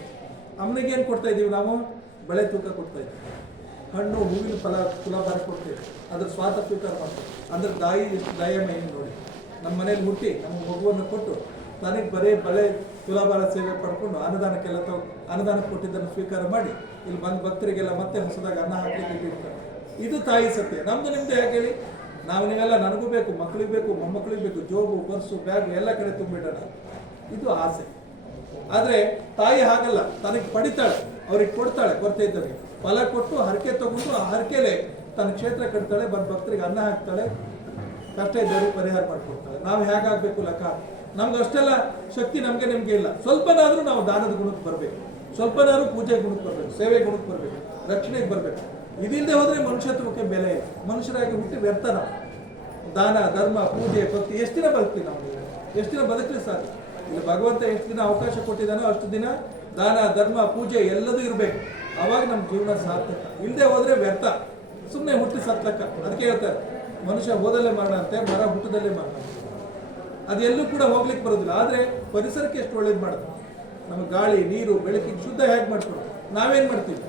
ಅಮ್ಮನಿಗೆ ಏನು ಕೊಡ್ತಾ ಇದ್ದೀವಿ ನಾವು? ಬಳೆ ತೂಕ ಕೊಡ್ತಾ ಇದ್ದೀವಿ, ಹಣ್ಣು ಹೂವಿನ ತುಲಾಭಾರ ಕೊಡ್ತೇವೆ, ಅದ್ರ ಸ್ವಾದ ಸ್ವೀಕಾರ ಮಾಡ್ತೇವೆ. ಅಂದ್ರೆ ತಾಯಿ ಎಷ್ಟು ದಯಮಯ ನೋಡಿ. ನಮ್ಮ ಮನೇಲಿ ಹುಟ್ಟಿ ನಮ್ಮ ಮಗುವನ್ನು ಕೊಟ್ಟು ನನಗೆ ಬರೀ ಬಳೆ ತುಲಾಭಾರ ಸೇವೆ ಪಡ್ಕೊಂಡು ಅನ್ನದಾನಕ್ಕೆಲ್ಲ ಅನ್ನದಾನಕ್ಕೆ ಕೊಟ್ಟಿದ್ದನ್ನು ಸ್ವೀಕಾರ ಮಾಡಿ ಇಲ್ಲಿ ಬಂದು ಭಕ್ತರಿಗೆಲ್ಲ ಮತ್ತೆ ಹೊಸದಾಗಿ ಅನ್ನ ಹಾಕಲಿಕ್ಕೆ ಇರ್ತಾರೆ. ಇದು ತಾಯಿ ಸತ್ಯ. ನಮ್ದು ನಿಮ್ದು ಯಾಕೆ ಹೇಳಿ? ನೀವೆಲ್ಲ ನನಗೂ ಬೇಕು, ಮಕ್ಕಳಿಗೆ ಬೇಕು, ಮೊಮ್ಮಕ್ಕಳಿಗೆ ಬೇಕು, ಜೋಬು, ಪರ್ಸು, ಬ್ಯಾಗು ಎಲ್ಲ ಕಡೆ ತುಂಬಿಡೋಣ, ಇದು ಆಸೆ. ಆದರೆ ತಾಯಿ ಹಾಗಲ್ಲ, ತನಗೆ ಪಡಿತಾಳೆ, ಅವ್ರಿಗೆ ಕೊಡ್ತಾಳೆ, ಕೊರತೆ ಇದ್ದವರಿಗೆ ಫಲ ಕೊಟ್ಟು ಹರಕೆ ತಗೊಂಡು ಆ ಹರಕೆಲೆ ತನ್ನ ಕ್ಷೇತ್ರ ಕಟ್ತಾಳೆ, ಬಂದು ಭಕ್ತರಿಗೆ ಅನ್ನ ಹಾಕ್ತಾಳೆ, ಕಷ್ಟ ಇದ್ದವರಿಗೆ ಪರಿಹಾರ ಮಾಡಿಕೊಡ್ತಾಳೆ. ನಾವು ಹೇಗಾಗಬೇಕು ಲೆಕ್ಕ? ನಮ್ಗೆ ಅಷ್ಟೆಲ್ಲ ಶಕ್ತಿ ನಿಮಗೆ ಇಲ್ಲ. ಸ್ವಲ್ಪನಾದರೂ ನಾವು ದಾನದ ಗುಣಕ್ಕೆ ಬರಬೇಕು, ಸ್ವಲ್ಪನಾದ್ರೂ ಪೂಜೆ ಗುಣಕ್ಕೆ ಬರಬೇಕು, ಸೇವೆ ಗುಣಕ್ಕೆ ಬರಬೇಕು, ರಕ್ಷಣೆಗೆ ಬರಬೇಕು. ಇದಿಲ್ಲದೆ ಹೋದರೆ ಮನುಷ್ಯತ್ವಕ್ಕೆ ಬೆಲೆ ಇಲ್ಲ. ಮನುಷ್ಯರಾಗಿ ಹುಟ್ಟಿ ವ್ಯರ್ಥ ನಾವು. ದಾನ, ಧರ್ಮ, ಪೂಜೆ, ಭಕ್ತಿ ಎಷ್ಟು ದಿನ ಬದುಕ್ತೀವಿ ನಾವು? ಎಷ್ಟು ದಿನ ಬದುಕಲಿ ಸಾಧ್ಯ? ಇಲ್ಲಿ ಭಗವಂತ ಎಷ್ಟು ದಿನ ಅವಕಾಶ ಕೊಟ್ಟಿದ್ದಾನೋ ಅಷ್ಟು ದಿನ ದಾನ, ಧರ್ಮ, ಪೂಜೆ ಎಲ್ಲದೂ ಇರಬೇಕು. ಆವಾಗ ನಮ್ಮ ಜೀವನ ಸಾರ್ಥಕ. ಇಲ್ಲದೆ ಹೋದರೆ ವ್ಯರ್ಥ, ಸುಮ್ಮನೆ ಹುಟ್ಟಿ ಸತ್ತಕ್ಕ. ಅದಕ್ಕೆ ಹೇಳ್ತಾರೆ, ಮನುಷ್ಯ ಹೋದಲ್ಲೇ ಮರಣ ಅಂತೆ, ಮರ ಹುಟ್ಟದಲ್ಲೇ ಮರಣ. ಅದೆಲ್ಲೂ ಕೂಡ ಹೋಗ್ಲಿಕ್ಕೆ ಬರೋದಿಲ್ಲ. ಆದರೆ ಪರಿಸರಕ್ಕೆ ಎಷ್ಟು ಒಳ್ಳೇದು ಮಾಡೋದು. ನಮಗೆ ಗಾಳಿ, ನೀರು, ಬೆಳಕಿಗೆ ಶುದ್ಧ ಹೇಗೆ ಮಾಡ್ಕೊಡೋದು? ನಾವೇನು ಮಾಡ್ತೀವಿ?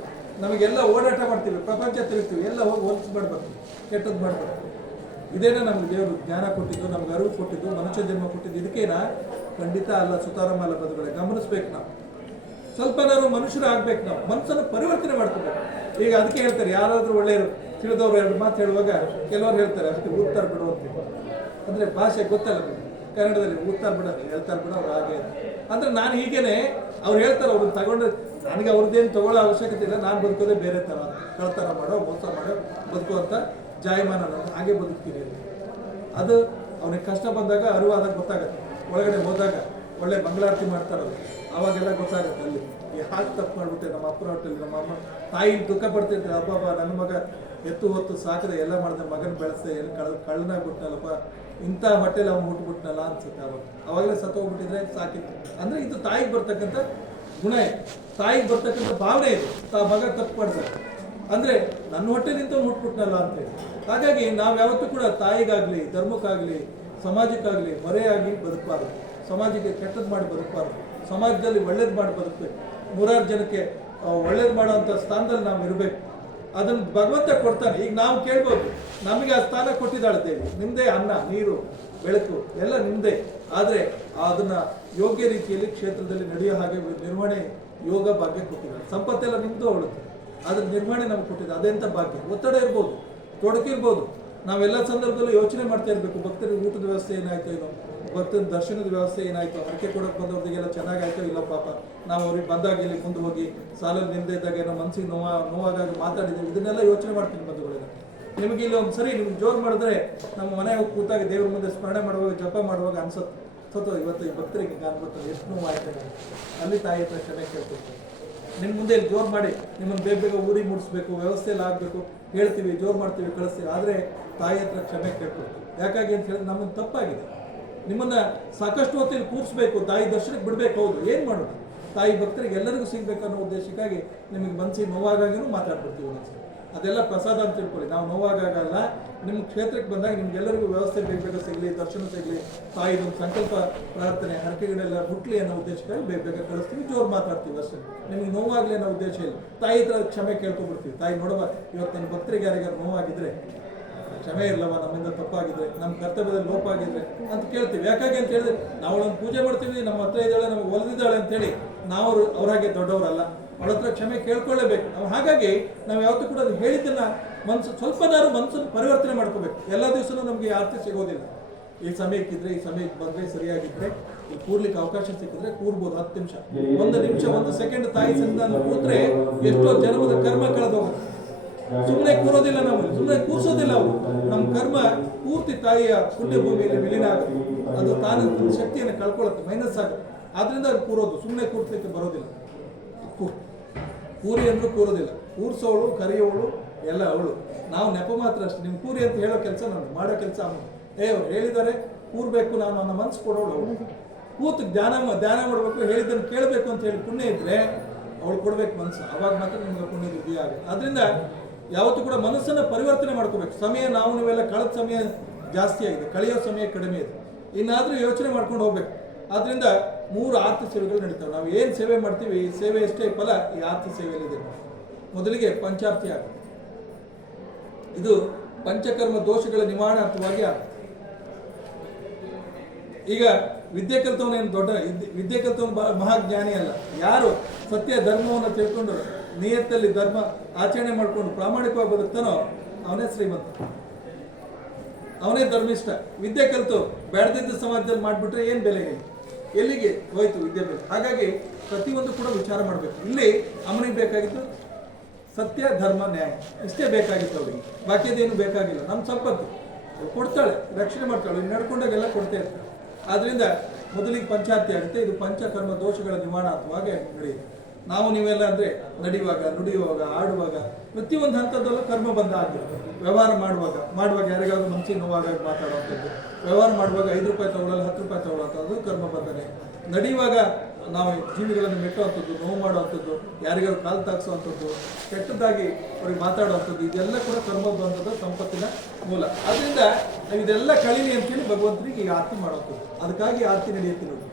ನಮಗೆಲ್ಲ ಓಡಾಟ ಮಾಡ್ತೀವಿ, ಪ್ರಪಂಚ ತಿರುಗ್ತೀವಿ, ಎಲ್ಲ ಹೋಗಿ ಹೊಲ್ಸ್ ಮಾಡ್ಬಾರ್ದು, ಕೆಟ್ಟದ್ದು ಮಾಡ್ಬಾರ್ದು. ಇದೇನ ನಮ್ಗೆ ದೇವರು ಜ್ಞಾನ ಕೊಟ್ಟಿದ್ದು, ನಮ್ಗೆ ಅರಿವು ಕೊಟ್ಟಿದ್ದು, ಮನುಷ್ಯ ಜನ್ಮ ಕೊಟ್ಟಿದ್ದು. ಇದಕ್ಕೇನಾ? ಖಂಡಿತ ಅಲ್ಲ. ಸುತಾರಮಲ್ಲ ಬದುಕಡೆ ಗಮನಿಸ್ಬೇಕು. ನಾವು ಸ್ವಲ್ಪನಾದ್ರು ಮನುಷ್ಯರು ಆಗ್ಬೇಕು. ನಾವು ಮನಸ್ಸನ್ನು ಪರಿವರ್ತನೆ ಮಾಡ್ಕೋಬೇಕು. ಈಗ ಅದಕ್ಕೆ ಹೇಳ್ತಾರೆ, ಯಾರಾದರೂ ಒಳ್ಳೆಯರು ತಿಳಿದವ್ರು 2 ಮಾತು ಹೇಳುವಾಗ ಕೆಲವರು ಹೇಳ್ತಾರೆ ಅದಕ್ಕೆ ಉತ್ತರ ಬಿಡುವಂತ. ಅಂದರೆ ಭಾಷೆ ಗೊತ್ತಲ್ಲ ಕನ್ನಡದಲ್ಲಿ, ಉತ್ತರ ಬಿಡೋದು ಹೇಳ್ತಾರೆ ಬಿಡೋ ಅವ್ರು ಹಾಗೆ. ಅಂದರೆ ನಾನು ಹೀಗೇನೆ ಅವ್ರು ಹೇಳ್ತಾರೆ, ಅವ್ರನ್ನ ತಗೊಂಡು ನನಗೆ ಅವ್ರದ್ದೇನು ತಗೊಳ್ಳೋ ಅವಶ್ಯಕತೆ ಇಲ್ಲ, ನಾನು ಬದುಕೋದೇ ಬೇರೆ ಥರ, ಕಳ್ತನ ಮಾಡೋ, ಮೋಸ ಮಾಡೋ ಬದುಕುವಂಥ ಜಾಯಮಾನ ನಾನು ಹಾಗೆ ಬದುಕ್ತೀನಿ. ಅದು ಅವನಿಗೆ ಕಷ್ಟ ಬಂದಾಗ, ಅರಿವಾದಾಗ ಗೊತ್ತಾಗತ್ತೆ. ಒಳಗಡೆ ಹೋದಾಗ ಒಳ್ಳೆ ಮಂಗಳಾರತಿ ಮಾಡ್ತಾರಲ್ಲ, ಅವಾಗೆಲ್ಲ ಗೊತ್ತಾಗುತ್ತೆ ಅಲ್ಲಿ ಯಾಕೆ ತಪ್ಪು ಮಾಡಿಬಿಟ್ಟೆ. ನಮ್ಮ ಅಪ್ಪನ ಹೊಟ್ಟೆಲಿ ನಮ್ಮ ಅಮ್ಮ ತಾಯಿ ದುಃಖ ಪಡ್ತಿರ್ತಾರೆ, ಅಬ್ಬಬ್ಬ ನನ್ನ ಮಗ ಎತ್ತು ಹೊತ್ತು ಸಾಕದೆ ಎಲ್ಲ ಮಾಡಿದೆ, ಮಗನ ಬೆಳೆಸ್ದೆ, ಏನು ಕಳ್ಳನಾಗ್ಬಿಟ್ನಲ್ಲಪ್ಪ, ಇಂಥ ಹೊಟ್ಟೆಲಿ ಅವ್ನು ಹುಟ್ಟುಬಿಟ್ನಲ್ಲ ಅನ್ಸುತ್ತೆ. ಅವಾಗಲೇ ಸತ್ತೋಗ್ಬಿಟ್ಟಿದ್ರೆ ಸಾಕಿತ್ತು. ಅಂದರೆ ಇದು ತಾಯಿಗೆ ಬರ್ತಕ್ಕಂಥ ಗುಣ ಇದೆ, ತಾಯಿಗೆ ಬರ್ತಕ್ಕಂಥ ಭಾವನೆ ಇದೆ. ಮಗ ತಪ್ಪು ಮಾಡ್ತಾರೆ ಅಂದರೆ ನನ್ನ ಹೊಟ್ಟೆ ನಿಂತವ್ನು ಹುಟ್ಬಿಟ್ನಲ್ಲ ಅಂತೇಳಿ. ಹಾಗಾಗಿ ನಾವು ಯಾವತ್ತೂ ಕೂಡ ತಾಯಿಗಾಗಲಿ, ಧರ್ಮಕ್ಕಾಗಲಿ, ಸಮಾಜಕ್ಕಾಗಲಿ ಮರೆಯಾಗಿ ಬದುಕಬಾರ್ದು. ಸಮಾಜಕ್ಕೆ ಕೆಟ್ಟದ್ದು ಮಾಡಿ ಬದುಕಬಾರ್ದು. ಸಮಾಜದಲ್ಲಿ ಒಳ್ಳೇದು ಮಾಡಿ ಬದುಕಬೇಕು. 100 ಜನಕ್ಕೆ ಒಳ್ಳೇದು ಮಾಡೋವಂಥ ಸ್ಥಾನದಲ್ಲಿ ನಾವು ಇರಬೇಕು. ಅದನ್ನು ಭಗವಂತ ಕೊಡ್ತಾನೆ. ಈಗ ನಾವು ಕೇಳ್ಬೋದು, ನಮಗೆ ಆ ಸ್ಥಾನ ಕೊಟ್ಟಿದ್ದಾಳೆ ದೇವಿ, ನಿಮ್ಮದೇ ಅನ್ನ, ನೀರು, ಬೆಳಕು ಎಲ್ಲ ನಿಮ್ಮದೇ. ಆದರೆ ಅದನ್ನು ಯೋಗ್ಯ ರೀತಿಯಲ್ಲಿ ಕ್ಷೇತ್ರದಲ್ಲಿ ನಡೆಯೋ ಹಾಗೆ ನಿರ್ವಹಣೆ ಯೋಗ ಭಾಗ್ಯ ಕೊಟ್ಟಿದ್ದಾಳೆ. ಸಂಪತ್ತೆಲ್ಲ ನಿಮ್ಮದು ಅವಳುತ್ತೆ, ಅದ್ರ ನಿರ್ವಹಣೆ ನಮ್ಗೆ ಕೊಟ್ಟಿದೆ. ಅದೆಂಥ ಭಾಗ್ಯ. ಒತ್ತಡ ಇರ್ಬೋದು, ತೊಡಕಿರ್ಬೋದು, ನಾವೆಲ್ಲ ಸಂದರ್ಭದಲ್ಲೂ ಯೋಚನೆ ಮಾಡ್ತಾ ಇರಬೇಕು. ಭಕ್ತರಿಗೆ ಊಟದ ವ್ಯವಸ್ಥೆ ಏನಾಯ್ತು, ಏನೋ ಭಕ್ತರ ದರ್ಶನದ ವ್ಯವಸ್ಥೆ ಏನಾಯ್ತು, ಹರಕೆ ಕೊಡೋಕೆ ಬಂದವ್ರಿಗೆಲ್ಲ ಚೆನ್ನಾಗಾಯ್ತೋ ಇಲ್ಲ ಪಾಪ, ನಾವು ಅವ್ರಿಗೆ ಬಂದಾಗ ಇಲ್ಲಿ ಮುಂದೆ ಹೋಗಿ ಸಾಲಲ್ಲಿ ನಿಂದೆ ಇದ್ದಾಗ ಏನೋ ಮನಸ್ಸಿಗೆ ನೋವಾಗಿ ಮಾತಾಡಿದ್ದೀವಿ. ಇದನ್ನೆಲ್ಲ ಯೋಚನೆ ಮಾಡ್ತೀನಿ ಬಂಧುಗಳೇ. ನಿಮಗೆ ಇಲ್ಲಿ ಒಂದು ಸರಿ ನಿಮ್ಗೆ ಜೋರು ಮಾಡಿದ್ರೆ ನಮ್ಮ ಮನೆ ಹೋಗಿ ಕೂತಾಗ ದೇವ್ರ ಮುಂದೆ ಸ್ಮರಣೆ ಮಾಡುವಾಗ, ಜಪ ಮಾಡುವಾಗ ಅನ್ಸುತ್ತೆ, ಇವತ್ತು ಈ ಭಕ್ತರಿಗೆ ಅನ್ಬೋದು ಎಷ್ಟು ನೋವಾಯ್ತದೆ. ಅಲ್ಲಿ ತಾಯಿ ಹತ್ರ ಕ್ಷಮೆ ಕೇಳ್ತಿರ್ತಾರೆ. ನಿಮ್ಮ ಮುಂದೆ ಇಲ್ಲಿ ಜೋರು ಮಾಡಿ ನಿಮ್ಮನ್ನು ಬೇಗ ಊರಿಗೆ ಮುಡಿಸ್ಬೇಕು, ವ್ಯವಸ್ಥೆ ಎಲ್ಲ ಆಗಬೇಕು, ಹೇಳ್ತೀವಿ, ಜೋರು ಮಾಡ್ತೀವಿ, ಕಳಿಸ್ತೀವಿ. ಆದರೆ ತಾಯಿ ಹತ್ರ ಕ್ಷಮೆ ಕೇಳ್ಕೊಡ್ತೀವಿ. ಯಾಕಾಗಿ ಅಂತ ಹೇಳಿದ್ರೆ ನಮ್ಮನ್ನು ತಪ್ಪಾಗಿದೆ. ನಿಮ್ಮನ್ನು ಸಾಕಷ್ಟು ಹೊತ್ತಿಗೆ ಕೂರಿಸ್ಬೇಕು, ತಾಯಿ ದರ್ಶನಕ್ಕೆ ಬಿಡಬೇಕು. ಹೌದು, ಏನು ಮಾಡೋದು? ತಾಯಿ ಭಕ್ತರಿಗೆ ಎಲ್ಲರಿಗೂ ಸಿಗಬೇಕು ಅನ್ನೋ ಉದ್ದೇಶಕ್ಕಾಗಿ ನಿಮಗೆ ಮನಸ್ಸಿಗೆ ನೋವಾಗಾಗಿನೂ ಮಾತಾಡ್ಬಿಡ್ತೀವಿ. ಅದೆಲ್ಲ ಪ್ರಸಾದ ಅಂತ ತಿಳ್ಕೊಳ್ಳಿ. ನಾವು ನೋವಾಗಲ್ಲ, ನಿಮ್ಮ ಕ್ಷೇತ್ರಕ್ಕೆ ಬಂದಾಗ ನಿಮ್ಗೆಲ್ಲರಿಗೂ ವ್ಯವಸ್ಥೆ ಬೇಗ ಸಿಗಲಿ, ದರ್ಶನ ಸಿಗಲಿ, ತಾಯಿದೊಂದು ಸಂಕಲ್ಪ ಪ್ರಾರ್ಥನೆ ಹರಕೆಗಳೆಲ್ಲ ಹುಟ್ಲಿ ಅನ್ನೋ ಉದ್ದೇಶಕ್ಕಾಗಿ ಬೇಗ ಕಳಿಸ್ತೀವಿ, ಜೋರು ಮಾತಾಡ್ತೀವಿ ಅಷ್ಟೇ. ನಿಮಗೆ ನೋವಾಗಲಿ ಅನ್ನೋ ಉದ್ದೇಶ ಇಲ್ಲ. ತಾಯಿ ಹತ್ರ ಕ್ಷಮೆ ಕೇಳ್ಕೊಬಿಡ್ತೀವಿ. ತಾಯಿ ನೋಡುವ, ಇವತ್ತು ನನ್ನ ಭಕ್ತರಿಗೆ ಯಾರಿಗಾರು ನೋವಾಗಿದ್ರೆ ಕ್ಷಮೆ ಇರಲವ ನಮ್ಮಿಂದ ತಪ್ಪಾಗಿದ್ರೆ, ನಮ್ಮ ಕರ್ತವ್ಯದಲ್ಲಿ ಲೋಪ ಆಗಿದ್ರೆ ಅಂತ ಕೇಳ್ತೀವಿ. ಯಾಕಾಗಿ ಅಂತ ಹೇಳಿದ್ರೆ ನಾವು ಅವಳನ್ನು ಪೂಜೆ ಮಾಡ್ತೀವಿ, ನಮ್ಮ ಹತ್ರ ಇದ್ದಾಳೆ, ನಮಗೆ ಒಲಿದಿದ್ದಾಳೆ ಅಂತೇಳಿ ನಾವು ಅವ್ರ ಹಾಗೆ ದೊಡ್ಡವರಲ್ಲ, ಅವಳ ಹತ್ರ ಕ್ಷಮೆ ಕೇಳ್ಕೊಳ್ಳೇಬೇಕು ನಾವು. ಹಾಗಾಗಿ ನಾವು ಯಾವತ್ತೂ ಕೂಡ ಅದು ಹೇಳಿದ್ದನ್ನ ಸ್ವಲ್ಪನಾದ್ರು ಮನಸ್ಸನ್ನು ಪರಿವರ್ತನೆ ಮಾಡ್ಕೋಬೇಕು. ಎಲ್ಲ ದಿವಸನೂ ನಮಗೆ ಆರ್ತಿ ಸಿಗೋದಿಲ್ಲ. ಈ ಸಮಯಕ್ಕಿದ್ರೆ, ಈ ಸಮಯಕ್ಕೆ ಬಂದ್ರೆ, ಸರಿಯಾಗಿದ್ರೆ, ಈ ಕೂರ್ಲಿಕ್ಕೆ ಅವಕಾಶ ಸಿಕ್ಕಿದ್ರೆ ಕೂರ್ಬೋದು. 10 ನಿಮಿಷ, 1 ನಿಮಿಷ, 1 ಸೆಕೆಂಡ್ ತಾಯಿ ಸನ್ನಿಧಾನ ಕೂತ್ರೆ ಎಷ್ಟೋ ಜನ್ಮದ ಕರ್ಮ ಕಳೆದೋಗುತ್ತೆ. ಸುಮ್ಮನೆ ಕೂರೋದಿಲ್ಲ, ನಮ್ಮಲ್ಲಿ ಸುಮ್ಮನೆ ಕೂರ್ಸೋದಿಲ್ಲ. ಅವರು ನಮ್ಮ ಕರ್ಮ ಪೂರ್ತಿ ತಾಯಿಯ ಪುಣ್ಯ ಭೂಮಿಯಲ್ಲಿ ವಿಲೀನ ಆಗುತ್ತೆ. ಅದು ತಾನು ಶಕ್ತಿಯನ್ನು ಕಳ್ಕೊಳ್ಳುತ್ತೆ, ಮೈನಸ್ ಆಗುತ್ತೆ. ಆದ್ರಿಂದ ಅದು ಕೂರೋದು, ಸುಮ್ಮನೆ ಕೂರ್ಲಿಕ್ಕೆ ಬರೋದಿಲ್ಲ. ಕೂರಿ ಅಂದ್ರೂ ಕೂರೋದಿಲ್ಲ. ಕೂರ್ಸೋಳು, ಕರೆಯೋಳು ಎಲ್ಲ ಅವಳು. ನಾವು ನೆಪ ಮಾತ್ರ ಅಷ್ಟೇ. ನಿಮ್ ಕೂರಿ ಅಂತ ಹೇಳೋ ಕೆಲಸ ನಾನು ಮಾಡೋ ಕೆಲಸ ಅವನು. ಅವ್ರು ಹೇಳಿದ್ದಾರೆ ಕೂರ್ಬೇಕು, ನಾನು ನನ್ನ ಮನಸ್ಸು ಕೊಡೋಳು ಅವಳು. ಕೂತು ಧ್ಯಾನ ಮಾಡಬೇಕು, ಹೇಳಿದ್ದನ್ನು ಕೇಳಬೇಕು ಅಂತ ಹೇಳಿ ಪುಣ್ಯ ಇದ್ರೆ ಅವಳು ಕೊಡ್ಬೇಕು ಮನಸ್ಸು. ಅವಾಗ ಮಾತ್ರ ನಿಮ್ಗೆ ಪುಣ್ಯದ ಉದಯ ಆಗುತ್ತೆ. ಅದರಿಂದ ಯಾವತ್ತೂ ಕೂಡ ಮನಸ್ಸನ್ನು ಪರಿವರ್ತನೆ ಮಾಡ್ಕೋಬೇಕು. ಸಮಯ ನಾವು ನೀವೆಲ್ಲ ಕಳೆದ ಸಮಯ ಜಾಸ್ತಿ ಆಗಿದೆ, ಕಳೆಯೋ ಸಮಯ ಕಡಿಮೆ ಇದೆ. ಇನ್ನಾದರೂ ಯೋಚನೆ ಮಾಡ್ಕೊಂಡು ಹೋಗ್ಬೇಕು. ಆದ್ರಿಂದ 3 ಆರ್ತಿ ಸೇವೆಗಳು ನಡೀತಾವೆ. ನಾವು ಏನು ಸೇವೆ ಮಾಡ್ತೀವಿ, ಈ ಸೇವೆ ಎಷ್ಟೇ ಫಲ ಈ ಆರ್ತಿ ಸೇವೆಯಲ್ಲಿದೆ. ಮೊದಲಿಗೆ ಪಂಚಾರ್ತಿ ಆಗುತ್ತೆ. ಇದು ಪಂಚಕರ್ಮ ದೋಷಗಳ ನಿವಾರಣಾರ್ಥವಾಗಿ ಆಗುತ್ತೆ. ಈಗ ವಿದ್ಯೆ ಕಲ್ತವನೇನು ದೊಡ್ಡ ವಿದ್ಯೆ ಕಲ್ತವನು ಮಹಾಜ್ಞಾನಿ ಅಲ್ಲ. ಯಾರು ಸತ್ಯ ಧರ್ಮವನ್ನು ತಿಳ್ಕೊಂಡು ನಿಯತ್ತಲ್ಲಿ ಧರ್ಮ ಆಚರಣೆ ಮಾಡಿಕೊಂಡು ಪ್ರಾಮಾಣಿಕವಾಗಿ ಬದುಕ್ತಾನೋ ಅವನೇ ಶ್ರೀಮಂತ, ಅವನೇ ಧರ್ಮಿಷ್ಠ. ವಿದ್ಯೆ ಕಲಿತು ಬೇಡದಿದ್ದ ಸಮಾಜದಲ್ಲಿ ಮಾಡಿಬಿಟ್ರೆ ಏನು ಬೆಲೆ, ಎಲ್ಲಿಗೆ ಹೋಯ್ತು ವಿದ್ಯೆ ಬೆಲೆ. ಹಾಗಾಗಿ ಪ್ರತಿಯೊಂದು ಕೂಡ ವಿಚಾರ ಮಾಡಬೇಕು. ಇಲ್ಲಿ ಅಮ್ಮನಿಗೆ ಬೇಕಾಗಿತ್ತು ಸತ್ಯ ಧರ್ಮ ನ್ಯಾಯ, ಇಷ್ಟೇ ಬೇಕಾಗಿತ್ತು ಅವರಿಗೆ. ಬಾಕಿಯದೇನು ಬೇಕಾಗಿಲ್ಲ. ನಮ್ಮ ಸಂಪತ್ತು ಕೊಡ್ತಾಳೆ, ರಕ್ಷಣೆ ಮಾಡ್ತಾಳೆ, ನಡ್ಕೊಂಡಾಗೆಲ್ಲ ಕೊಡ್ತಾ ಇರ್ತಾಳೆ. ಆದ್ರಿಂದ ಮೊದಲಿಗೆ ಪಂಚಾರ್ತಿ ಆಗುತ್ತೆ. ಇದು ಪಂಚಕರ್ಮ ದೋಷಗಳ ನಿವಾರಣಾರ್ಥವಾಗಿ ನಡೆಯುತ್ತೆ. ನಾವು ನೀವೆಲ್ಲ ಅಂದ್ರೆ ನಡೆಯುವಾಗ, ನುಡಿಯುವಾಗ, ಆಡುವಾಗ ಪ್ರತಿಯೊಂದು ಹಂತದಲ್ಲೂ ಕರ್ಮ ಬಂಧ ಆಗುತ್ತೆ. ವ್ಯವಹಾರ ಮಾಡುವಾಗ ಯಾರಿಗಾದ್ರೂ ಮನಸ್ಸಿಗೆ ನೋವಾಗ ಮಾತಾಡುವಂಥದ್ದು, ವ್ಯವಹಾರ ಮಾಡುವಾಗ 5 ರೂಪಾಯಿ ತಗೊಳ್ಳಲ್ಲ 10 ರೂಪಾಯಿ ತಗೊಳ್ಳೋಂಥದ್ದು ಕರ್ಮ ಬಂಧನೆ. ನಡೆಯುವಾಗ ನಾವು ಜೀವಿಗಳನ್ನು ಮೆಟ್ಟುವಂಥದ್ದು, ನೋವು ಮಾಡುವಂಥದ್ದು, ಯಾರಿಗಾದ್ರೂ ಕಾಲು ತಾಗಿಸುವಂಥದ್ದು, ಕೆಟ್ಟದ್ದಾಗಿ ಅವ್ರಿಗೆ ಮಾತಾಡುವಂಥದ್ದು, ಇದೆಲ್ಲ ಕೂಡ ಕರ್ಮ ಬಂಧದ ಸಂಪತ್ತಿನ ಮೂಲ. ಅದರಿಂದ ನಾವು ಇದೆಲ್ಲ ಕಳೀಲಿ ಅಂತೇಳಿ ಭಗವಂತನಿಗೆ ಈ ಆರತಿ ಮಾಡುವಂಥದ್ದು. ಅದಕ್ಕಾಗಿ ಆರತಿ ನಡೆಯುತ್ತೆ ನೋಡಿ,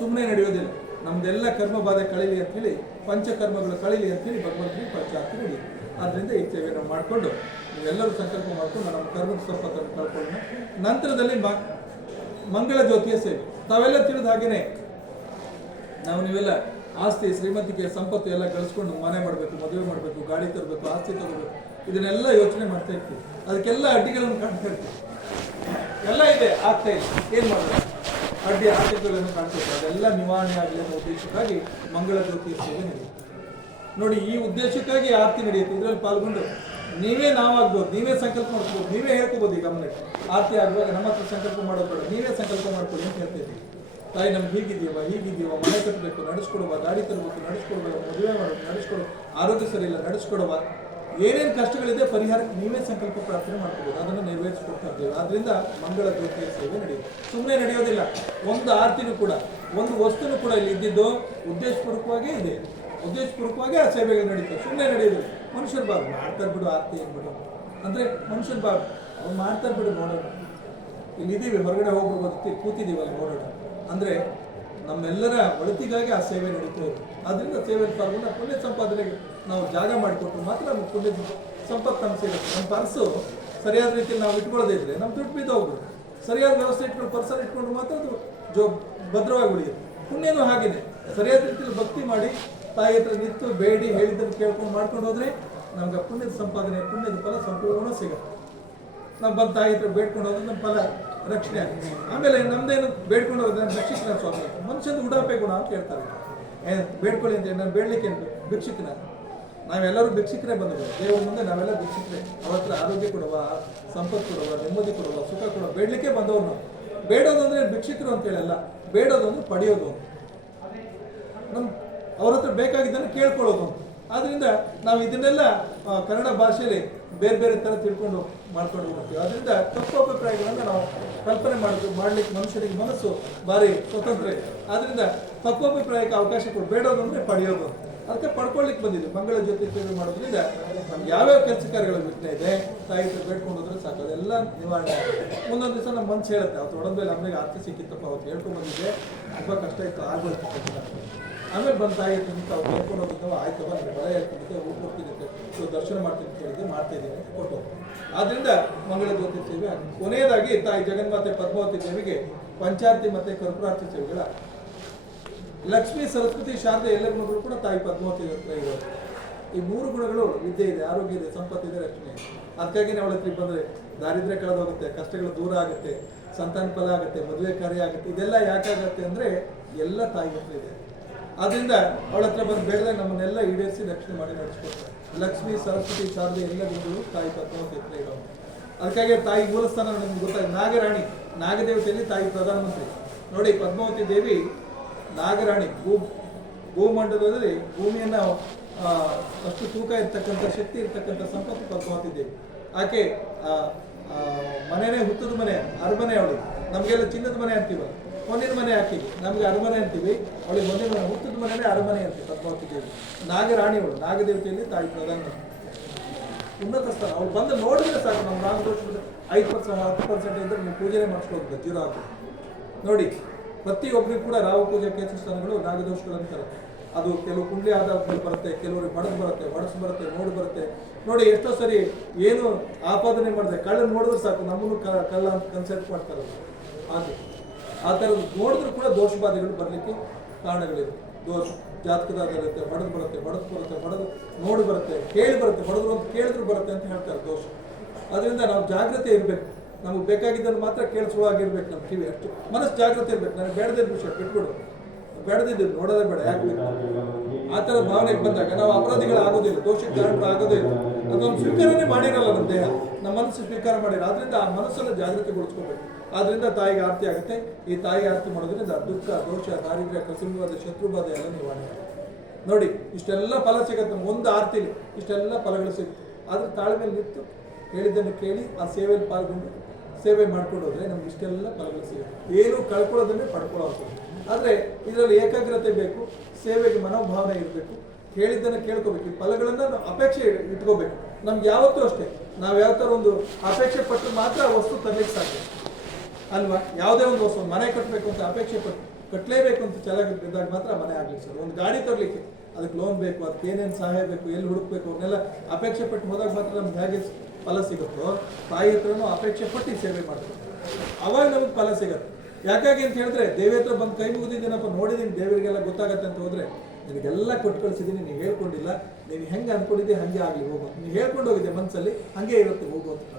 ಸುಮ್ಮನೆ ನಡೆಯೋದಿಲ್ಲ. ನಮ್ದೆಲ್ಲ ಕರ್ಮ ಬಾಧೆ ಕಳೀಲಿ ಅಂತ ಹೇಳಿ, ಪಂಚಕರ್ಮಗಳು ಕಳೀಲಿ ಅಂತೇಳಿ ಭಗವಂತನಿಗೆ ಪಂಚಾರ್ತಿ ನಡೆಯುತ್ತೆ. ಆದ್ದರಿಂದ ಈ ಸೇವೆ ನಾವು ಮಾಡಿಕೊಂಡು ನೀವೆಲ್ಲರೂ ಸಂಕಲ್ಪ ಮಾಡಿಕೊಂಡು ನಮ್ಮ ಕರ್ಮದ ಸಂಪತ್ತನ್ನು ಕಳ್ಕೊಂಡು ನಂತರದಲ್ಲಿ ಮಂಗಳ ಜ್ಯೋತಿಯ ಸೇವೆ. ತಾವೆಲ್ಲ ತಿಳಿದ ಹಾಗೇನೆ ನಾವು ನೀವೆಲ್ಲ ಆಸ್ತಿ, ಶ್ರೀಮಂತಿಕೆ, ಸಂಪತ್ತು ಎಲ್ಲ ಗಳಿಸ್ಕೊಂಡು ಮನೆ ಮಾಡಬೇಕು, ಮದುವೆ ಮಾಡಬೇಕು, ಗಾಡಿ ತರಬೇಕು, ಆಸ್ತಿ ತಗೋಬೇಕು, ಇದನ್ನೆಲ್ಲ ಯೋಚನೆ ಮಾಡ್ತಾ ಇರ್ತೀವಿ. ಅದಕ್ಕೆಲ್ಲ ಅಡ್ಡಿಗಳನ್ನು ಕಾಣ್ತಾ ಇರ್ತೀವಿ. ಎಲ್ಲ ಇದೆ, ಆಗ್ತಾ ಇಲ್ಲ, ಏನು ಮಾಡಬೇಕು, ಅಡ್ಡಿ ಆತಂಕಗಳನ್ನು ಕಾಣ್ತಾ ಇರ್ತೀವಿ. ಅದೆಲ್ಲ ನಿವಾರಣೆ ಆಗಲಿ ಅನ್ನೋ ಉದ್ದೇಶಕ್ಕಾಗಿ ಮಂಗಳ ಜ್ಯೋತಿಯ ಸೇವೆ ನಡೆಯುತ್ತೆ ನೋಡಿ. ಈ ಉದ್ದೇಶಕ್ಕಾಗಿ ಆರತಿ ನಡೆಯುತ್ತೆ. ಇದರಲ್ಲಿ ಪಾಲ್ಗೊಂಡು ನೀವೇ ನಾವಾಗ್ಬೋದು, ನೀವೇ ಸಂಕಲ್ಪ ಮಾಡ್ಕೋಬೋದು, ನೀವೇ ಹೇಳ್ಕೋಬೋದು. ಈಗ ಗಮನಕ್ಕೆ ಆರತಿ ಆಗುವಾಗ ನಮ್ಮ ಹತ್ರ ಸಂಕಲ್ಪ ಮಾಡೋದು ಬೇಡ, ನೀವೇ ಸಂಕಲ್ಪ ಮಾಡ್ಕೊಳ್ಳಿ ಅಂತ ಹೇಳ್ತಿದ್ದೀವಿ. ತಾಯಿ ನಮ್ಗೆ ಹೀಗಿದೆಯವ, ಮನೆ ಕಟ್ಟಬೇಕು, ನಡೆಸ್ಕೊಡುವ, ಗಾಡಿ ತರಬೇಕು, ನಡೆಸ್ಕೊಡ್ಬೇಕು, ಮದುವೆ ಮಾಡಬೇಕು, ನಡೆಸ್ಕೊಡುವ, ಆರೋಗ್ಯ ಸರಿ ಇಲ್ಲ, ನಡೆಸ್ಕೊಡುವ, ಏನೇನು ಕಷ್ಟಗಳಿದೆ ಪರಿಹಾರಕ್ಕೆ ನೀವೇ ಸಂಕಲ್ಪ ಪ್ರಾರ್ಥನೆ ಮಾಡ್ಕೋಬೋದು. ಅದನ್ನು ನೆರವೇರಿಸಿಕೊಡ್ತಾ ಇದ್ದೇವೆ. ಆದ್ರಿಂದ ಮಂಗಳ ಜ್ಯೋತಿಯ ಸೇವೆ ನಡೆಯುತ್ತೆ. ಸುಮ್ಮನೆ ನಡೆಯೋದಿಲ್ಲ. ಒಂದು ಆರತಿನೂ ಕೂಡ, ಒಂದು ವಸ್ತುನೂ ಕೂಡ ಇಲ್ಲಿ ಇದ್ದಿದ್ದು ಉದ್ದೇಶಪೂರ್ವಕವಾಗೇ ಇದೆ. ಉದ್ದೇಶಪೂರ್ವಕವಾಗಿ ಆ ಸೇವೆಗಳು ನಡೀತವೆ, ಸುಮ್ಮನೆ ನಡೆಯೋದಿಲ್ಲ. ಮನುಷ್ಯರು ಬಾರು ಮಾಡ್ತಾರೆ ಬಿಡು, ಆರತಿ ಏನು ಬಿಡು ಅಂದರೆ ಮನುಷ್ಯರು ಬಾರು ಅವ್ರು ಮಾಡ್ತಾರೆ ಬಿಡು, ನೋಡೋಣ. ಇಲ್ಲಿದ್ದೀವಿ, ಹೊರಗಡೆ ಹೋಗ್ಬೋದು, ಕೂತಿದ್ದೀವಲ್ಲ ನೋಡೋಣ ಅಂದರೆ ನಮ್ಮೆಲ್ಲರ ಒಳಿತಿಗಾಗಿ ಆ ಸೇವೆ ನಡೀತಾ ಇದೆ. ಅದರಿಂದ ಸೇವೆಯಲ್ಲಿ ಪಾಲ್ಗೊಂಡು ಪುಣ್ಯ ಸಂಪಾದನೆಗೆ ನಾವು ಜಾಗ ಮಾಡಿಕೊಟ್ಟು ಮಾತ್ರ ನಮ್ಗೆ ಪುಣ್ಯದ ಸಂಪತ್ತು ನಮ್ಗೆ ಸಿಗುತ್ತೆ. ನಮ್ಮ ಪರ್ಸು ಸರಿಯಾದ ರೀತಿಯಲ್ಲಿ ನಾವು ಇಟ್ಕೊಳ್ಳೋದೇ ಇದ್ರೆ ನಮ್ಮ ದುಡ್ಡು ಬಿದ್ದು ಹೋಗ್ಬಿಡುತ್ತೆ. ಸರಿಯಾದ ವ್ಯವಸ್ಥೆ ಇಟ್ಕೊಂಡು ಪರ್ಸಲ್ಲಿ ಇಟ್ಕೊಂಡು ಮಾತ್ರ ಅದು ಭದ್ರವಾಗಿ ಉಳಿಯುತ್ತೆ. ಪುಣ್ಯನೂ ಹಾಗೇನೆ, ಸರಿಯಾದ ರೀತಿಯಲ್ಲಿ ಭಕ್ತಿ ಮಾಡಿ ತಾಯಿ ಹತ್ರ ನಿಂತು ಬೇಡಿ ಹೇಳಿದ್ದನ್ನು ಕೇಳ್ಕೊಂಡು ಮಾಡ್ಕೊಂಡು ಹೋದ್ರೆ ನಮ್ಗೆ ಪುಣ್ಯದ ಸಂಪಾದನೆ, ಪುಣ್ಯದ ಫಲ ಸಂಪೂರ್ಣ ಸಿಗುತ್ತೆ. ನಾವು ಬಂದು ತಾಯಿ ಹತ್ರ ಬೇಡ್ಕೊಂಡು ಹೋದ್ರೆ ನಮ್ಮ ಫಲ ರಕ್ಷಣೆ ಆಗುತ್ತೆ. ಆಮೇಲೆ ನಮ್ದೇನು ಬೇಡ್ಕೊಂಡು ಹೋದ್ರೆ ರಕ್ಷಿಕನ ಸ್ವಾಮಿ, ಮನುಷ್ಯನ ಉಡಾಪೆ ಗುಣ ಅಂತ ಹೇಳ್ತಾರೆ. ಬೇಡ್ಕೊಳ್ಳಿ ಅಂತ ನಾನು ಬೇಡ್ಲಿಕ್ಕೆ ಭಿಕ್ಷುಕನ, ನಾವೆಲ್ಲರೂ ಭಿಕ್ಷುಕರೇ ಬಂದಿದ್ದೇವೆ ದೇವರ ಮುಂದೆ. ನಾವೆಲ್ಲ ಭಿಕ್ಷುಕರೇ. ಅವ್ರ ಹತ್ರ ಆರೋಗ್ಯ ಕೊಡುವ, ಸಂಪತ್ತು ಕೊಡುವ, ನೆಮ್ಮದಿ ಕೊಡುವ, ಸುಖ ಕೊಡುವ, ಬೇಡ್ಲಿಕ್ಕೆ ಬಂದವ್ರು ನಾವು. ಬೇಡೋದು ಅಂದ್ರೆ ಭಿಕ್ಷುಕರು ಅಂತೇಳಲ್ಲ, ಬೇಡೋದು ಅಂದ್ರೆ ಪಡೆಯೋದು ಅಂತ. ನಮ್ಮ ಅವ್ರ ಹತ್ರ ಬೇಕಾಗಿದ್ದನ್ನು ಕೇಳ್ಕೊಳ್ಳೋದು ಅಂತ. ಆದ್ರಿಂದ ನಾವು ಇದನ್ನೆಲ್ಲ ಕನ್ನಡ ಭಾಷೆಯಲ್ಲಿ ಬೇರೆ ಬೇರೆ ಥರ ತಿಳ್ಕೊಂಡು ಮಾಡ್ಕೊಂಡು ಹೋಗ್ತೀವಿ. ಅದರಿಂದ ತಪ್ಪು ಅಭಿಪ್ರಾಯಗಳನ್ನು ನಾವು ಕಲ್ಪನೆ ಮಾಡ್ಲಿಕ್ಕೆ ಮನುಷ್ಯನಿಗೆ ಮನಸ್ಸು ಭಾರಿ ಸ್ವತಂತ್ರ ಇದೆ. ಆದ್ರಿಂದ ತಪ್ಪು ಅಭಿಪ್ರಾಯಕ್ಕೆ ಅವಕಾಶ ಕೊಡು. ಬೇಡೋದು ಅಂದರೆ ಪಡೆಯೋದು. ಅದಕ್ಕೆ ಪಡ್ಕೊಳ್ಳಿಕ್ಕೆ ಬಂದಿದ್ವಿ. ಮಂಗಳ ಜ್ಯೋತಿ ಸೇವೆ ಮಾಡೋದ್ರಿಂದ ನಮ್ಗೆ ಯಾವ್ಯಾವ ಕೆಲಸ ಕಾರ್ಯಗಳ ವಿಘ್ನ ಇದೆ ತಾಯಿ ಹತ್ರ ಬೇಡ್ಕೊಂಡು ಹೋದ್ರೆ ಸಾಕು, ಅದೆಲ್ಲ ನಿವಾರಣೆ. ಮುಂದೊಂದು ದಿವಸ ನಮ್ಮ ಮನ್ಸು ಹೇಳುತ್ತೆ, ಅವತ್ತು ಹೊಡೆದ ಮೇಲೆ ನಮಗೆ ಆರ್ತಿ ಸಿಕ್ಕಿತ್ತಪ್ಪ, ಅವತ್ತು ಹೇಳ್ಕೊಂಡು ಬಂದಿದ್ದೆ, ತುಂಬ ಕಷ್ಟ ಇತ್ತು, ಆಗೋಯ್ತು. ಆಮೇಲೆ ಬಂದು ತಾಯಿ ಹತ್ರ ನಿಂತು ಅವ್ರು ಹೇಳ್ಕೊಂಡು ಹೋಗಿದ್ದವ, ಆಯ್ತು ಬಾ ನನಗೆ ಬಲ ಹೇಳ್ಕೊಂಡಿದ್ದೆ, ಊಟ ಕೊಡ್ತಿದ್ದೆ, ಸೊ ದರ್ಶನ ಮಾಡ್ತೀನಿ ಅಂತ ಹೇಳಿದ್ದೆ, ಮಾಡ್ತಾ ಇದ್ದೀನಿ ಅಂತ ಕೊಟ್ಟು. ಆದ್ದರಿಂದ ಮಂಗಳ ಜ್ಯೋತಿ ಸೇವೆ ಆಗಿದೆ. ಕೊನೆಯದಾಗಿ ತಾಯಿ ಜಗನ್ಮಾತೆ ಪದ್ಮಾವತಿ ದೇವಿಗೆ ಪಂಚಾರ್ತಿ ಮತ್ತು ಕರ್ಪೂರಾರ್ತಿ ಸೇವೆಗಳ ಲಕ್ಷ್ಮೀ, ಸರಸ್ವತಿ, ಶಾರದೆ ಎಲ್ಲರ ಮಗಳು ಕೂಡ ತಾಯಿ ಪದ್ಮಾವತಿ ಹತ್ರ ಇರೋದು. ಈ 3 ಗುಣಗಳು ವಿದ್ಯೆ ಇದೆ, ಆರೋಗ್ಯ ಇದೆ, ಸಂಪತ್ತಿದೆ, ರಕ್ಷಣೆ ಇದೆ. ಅದಕ್ಕಾಗಿ ಅವಳ ಹತ್ರ ಬಂದರೆ ದಾರಿದ್ರ್ಯ ಕಳೆದೋಗುತ್ತೆ, ಕಷ್ಟಗಳು ದೂರ ಆಗುತ್ತೆ, ಸಂತಾನ ಫಲ ಆಗುತ್ತೆ, ಮದುವೆ ಕಾರ್ಯ ಆಗುತ್ತೆ. ಇದೆಲ್ಲ ಯಾಕಾಗತ್ತೆ ಅಂದರೆ ಎಲ್ಲ ತಾಯಿ ಹತ್ರ ಇದೆ. ಆದ್ದರಿಂದ ಅವಳ ಹತ್ರ ಬಂದು ಬೇಡದೆ ನಮ್ಮನ್ನೆಲ್ಲ ಈಡೇರಿಸಿ ರಕ್ಷಣೆ ಮಾಡಿ ನಡೆಸ್ಕೊಡ್ತಾರೆ. ಲಕ್ಷ್ಮೀ, ಸರಸ್ವತಿ, ಶಾರದೆ ಎಲ್ಲ ಗುಣಗಳು ತಾಯಿ ಪದ್ಮಾವತಿ ಹತ್ರ ಇರೋದು. ಅದಕ್ಕಾಗಿ ತಾಯಿ ಮೂಲಸ್ಥಾನ ನಮ್ಗೆ ಗೊತ್ತಾಗಿದೆ. ನಾಗರಾಣಿ, ನಾಗದೇವತೆಯಲ್ಲಿ ತಾಯಿ ಪ್ರಧಾನಮಂತ್ರಿ. ನೋಡಿ, ಪದ್ಮಾವತಿ ದೇವಿ ನಾಗರಾಣಿ, ಭೂಮಂಡಲದಲ್ಲಿ ಭೂಮಿಯನ್ನು ಅಷ್ಟು ತೂಕ ಇರ್ತಕ್ಕಂಥ, ಶಕ್ತಿ ಇರ್ತಕ್ಕಂಥ ಸಂಪತ್ತು ಪದ್ಮಾವತಿ ದೇವಿ. ಆಕೆ ಮನೆಯೇ ಹುತ್ತದ ಮನೆ, ಅರಮನೆ ಅವಳಿಗೆ. ನಮಗೆಲ್ಲ ಚಿನ್ನದ ಮನೆ ಅಂತೀವಲ್ಲ, ಹೊನ್ನಿನ ಮನೆ ಹಾಕಿದ್ವಿ, ನಮ್ಗೆ ಅರಮನೆ ಅಂತೀವಿ, ಅವಳಿಗೆ ಹೊನ್ನಿನ ಮನೆ, ಹುತ್ತದ ಮನೆಯೇ ಅರಮನೆ ಅಂತೀವಿ ಪದ್ಮಾವತಿ ದೇವಿ. ನಾಗರಾಣಿ ಅವಳು, ನಾಗದೇವತೆಯಲ್ಲಿ ತಾಯಿ ಪ್ರಧಾನ ಉನ್ನತ ಸ್ಥಾನ. ಅವ್ರು ಬಂದು ನೋಡಿದ್ರೆ ಸಾಕು, ನಮ್ಮ ನಾಗದೋಷದ 5% 10% ಇದ್ರೆ ನೀವು ಪೂಜೆನೇ ಮಾಡಿಸ್ಕೊಂಡು ಜೀರೋ ಆಗ್ತದೆ. ನೋಡಿ, ಪ್ರತಿಯೊಬ್ಬರಿಗೂ ಕೂಡ ರಾಹು ಪೂಜೆ, ಕೇತು ಸ್ಥಾನಗಳು ನಾಗದೋಷಗಳು ಅಂತಾರೆ. ಅದು ಕೆಲವು ಕುಂಡ್ಲಿ ಆಧಾರದ ಬರುತ್ತೆ, ಕೆಲವರಿಗೆ ಬಡದು ಬರುತ್ತೆ, ಒಡಸು ಬರುತ್ತೆ, ನೋಡು ಬರುತ್ತೆ. ನೋಡಿ, ಎಷ್ಟೋ ಸರಿ ಏನು ಆಪಾದನೆ ಮಾಡಿದೆ, ಕಳ್ಳ ನೋಡಿದ್ರೆ ಸಾಕು ನಮ್ಮನ್ನು ಕಳ್ಳ ಅಂತ ಕನ್ಸೆಪ್ಟ್ ಮಾಡ್ತಾರೆ. ಹಾಗೆ ಆ ಥರದ್ದು ನೋಡಿದ್ರು ಕೂಡ ದೋಷ ಬಾಧೆಗಳು ಬರಲಿಕ್ಕೆ ಕಾರಣಗಳಿವೆ. ದೋಷ ಜಾತಕದಾಗ ಇರುತ್ತೆ, ಬಡದು ಬರುತ್ತೆ, ಬಡದು ನೋಡಿ ಬರುತ್ತೆ, ಕೇಳಿ ಬರುತ್ತೆ, ಬಡದ್ರು ಅಂತ ಕೇಳಿದ್ರು ಬರುತ್ತೆ ಅಂತ ಹೇಳ್ತಾರೆ ದೋಷ. ಅದರಿಂದ ನಾವು ಜಾಗ್ರತೆ ಇರಬೇಕು. ನಮಗೆ ಬೇಕಾಗಿದ್ದನ್ನು ಮಾತ್ರ ಕೇಳಿಸುವಾಗಿರ್ಬೇಕು. ನಮ್ಮ ಕಿವಿ ಅಷ್ಟು ಮನಸ್ಸು ಜಾಗ್ರತೆ ಇರ್ಬೇಕು. ನನಗೆ ಬೇಡದಿದ್ದ ವಿಷಯ ಬಿಟ್ಬಿಡು, ಬೇಡದಿದ್ದು ನೋಡೋದೇ ಬೇಡ, ಯಾಕೆ ಬೇಕು? ಆ ಥರ ಭಾವನೆಗೆ ಬಂದಾಗ ನಾವು ಅಪರಾಧಿಗಳಾಗೋದಿಲ್ಲ, ದೋಷಕ್ಕೆ ಕಾರಣರು ಆಗೋದೇ ಇಲ್ಲ. ಅದೊಂದು ಸ್ವೀಕಾರನೇ ಮಾಡಿರಲ್ಲ ನಮ್ಮ ದೇಹ, ನಮ್ಮ ಮನಸ್ಸು ಸ್ವೀಕಾರ ಮಾಡಿಲ್ಲ. ಆದ್ದರಿಂದ ಆ ಮನಸ್ಸನ್ನು ಜಾಗೃತಿಗೊಳಿಸ್ಕೋಬೇಕು. ಆದ್ದರಿಂದ ತಾಯಿಗೆ ಆರತಿ ಆಗುತ್ತೆ. ಈ ತಾಯಿ ಆರತಿ ಮಾಡೋದ್ರಿಂದ ದುಃಖ, ದೋಷ, ದಾರಿದ್ರ್ಯ, ಕಸುಬಾಧೆ, ಶತ್ರುಬಾಧೆ ಎಲ್ಲ ನಿವಾರಣೆ ಆಗುತ್ತೆ. ನೋಡಿ, ಇಷ್ಟೆಲ್ಲ ಫಲ ಸಿಗುತ್ತೆ. ಒಂದು ಆರತಿಲಿ ಇಷ್ಟೆಲ್ಲ ಫಲಗಳು ಸಿಗುತ್ತೆ. ಆದರೆ ತಾಳ್ಮೆಯಲ್ಲಿ ನಿಂತು ಹೇಳಿದ್ದನ್ನು ಕೇಳಿ ಆ ಸೇವೆಯಲ್ಲಿ ಪಾಲ್ಗೊಂಡು ಸೇವೆ ಮಾಡ್ಕೊಂಡು ಹೋದ್ರೆ ನಮ್ಗೆ ಇಷ್ಟೆಲ್ಲ ಫಲಗಳು ಸಿಗುತ್ತೆ. ಏನು ಕಳ್ಕೊಳ್ಳೋದನ್ನೇ ಪಡ್ಕೊಳ್ಳೋದು. ಆದರೆ ಇದರಲ್ಲಿ ಏಕಾಗ್ರತೆ ಬೇಕು, ಸೇವೆಗೆ ಮನೋಭಾವನೆ ಇರಬೇಕು, ಹೇಳಿದ್ದನ್ನು ಕೇಳ್ಕೋಬೇಕು. ಈ ಫಲಗಳನ್ನು ನಾವು ಅಪೇಕ್ಷೆ ಇಟ್ಕೋಬೇಕು. ನಮ್ಗೆ ಯಾವತ್ತೂ ಅಷ್ಟೇ, ನಾವು ಯಾವ ಥರ ಒಂದು ಅಪೇಕ್ಷೆ ಪಟ್ಟು ಮಾತ್ರ ವಸ್ತು ತರಲಿಕ್ಕೆ ಸಾಧ್ಯ ಅಲ್ವಾ? ಯಾವುದೇ ಒಂದು ವಸ್ತು, ಮನೆ ಕಟ್ಟಬೇಕು ಅಂತ ಅಪೇಕ್ಷೆ ಪಟ್ಟು ಕಟ್ಟಲೇಬೇಕು ಅಂತ ಚೆನ್ನಾಗಿದ್ದಾಗ ಮಾತ್ರ ಮನೆ ಆಗಲಿಕ್ಕೆ ಸರ್. ಒಂದು ಗಾಡಿ ತರಲಿಕ್ಕೆ ಅದಕ್ಕೆ ಲೋನ್ ಬೇಕು, ಅದಕ್ಕೆ ಏನೇನು ಸಹಾಯ ಬೇಕು, ಎಲ್ಲಿ ಹುಡುಕ್ಬೇಕು, ಅವನ್ನೆಲ್ಲ ಅಪೇಕ್ಷೆ ಪಟ್ಟು ಹೋದಾಗ ಮಾತ್ರ ನಮ್ಗೆ ಹೇಗೆ ಫಲ ಸಿಗುತ್ತೋ, ತಾಯಿ ಹತ್ರನೂ ಅಪೇಕ್ಷೆ ಪಟ್ಟು ಸೇವೆ ಮಾಡ್ಬೇಕು, ಅವಾಗ ನಮಗೆ ಫಲ ಸಿಗುತ್ತೆ. ಯಾಕಾಗಿ ಅಂತ ಹೇಳಿದ್ರೆ, ದೇವಿ ಹತ್ರ ಬಂದು ಕೈ ಮುಗಿದಿದ್ದೀನಪ್ಪ, ನೋಡಿದ್ದೀನಿ, ದೇವರಿಗೆಲ್ಲ ಗೊತ್ತಾಗತ್ತೆ ಅಂತ ಹೋದ್ರೆ, ನಿನಗೆಲ್ಲ ಕೊಟ್ಟು ಕಳಿಸಿದ್ದೀನಿ, ನೀವು ಹೇಳ್ಕೊಂಡಿಲ್ಲ, ನೀನು ಹೆಂಗೆ ಅಂದ್ಕೊಂಡಿದ್ದೆ ಹಾಗೆ ಆಗಲಿ ಹೋಗು, ನೀವು ಹೇಳ್ಕೊಂಡು ಹೋಗಿದ್ದೆ ಮನಸ್ಸಲ್ಲಿ, ಹಾಗೆ ಇರುತ್ತೆ ಹೋಗು ಅಂತ.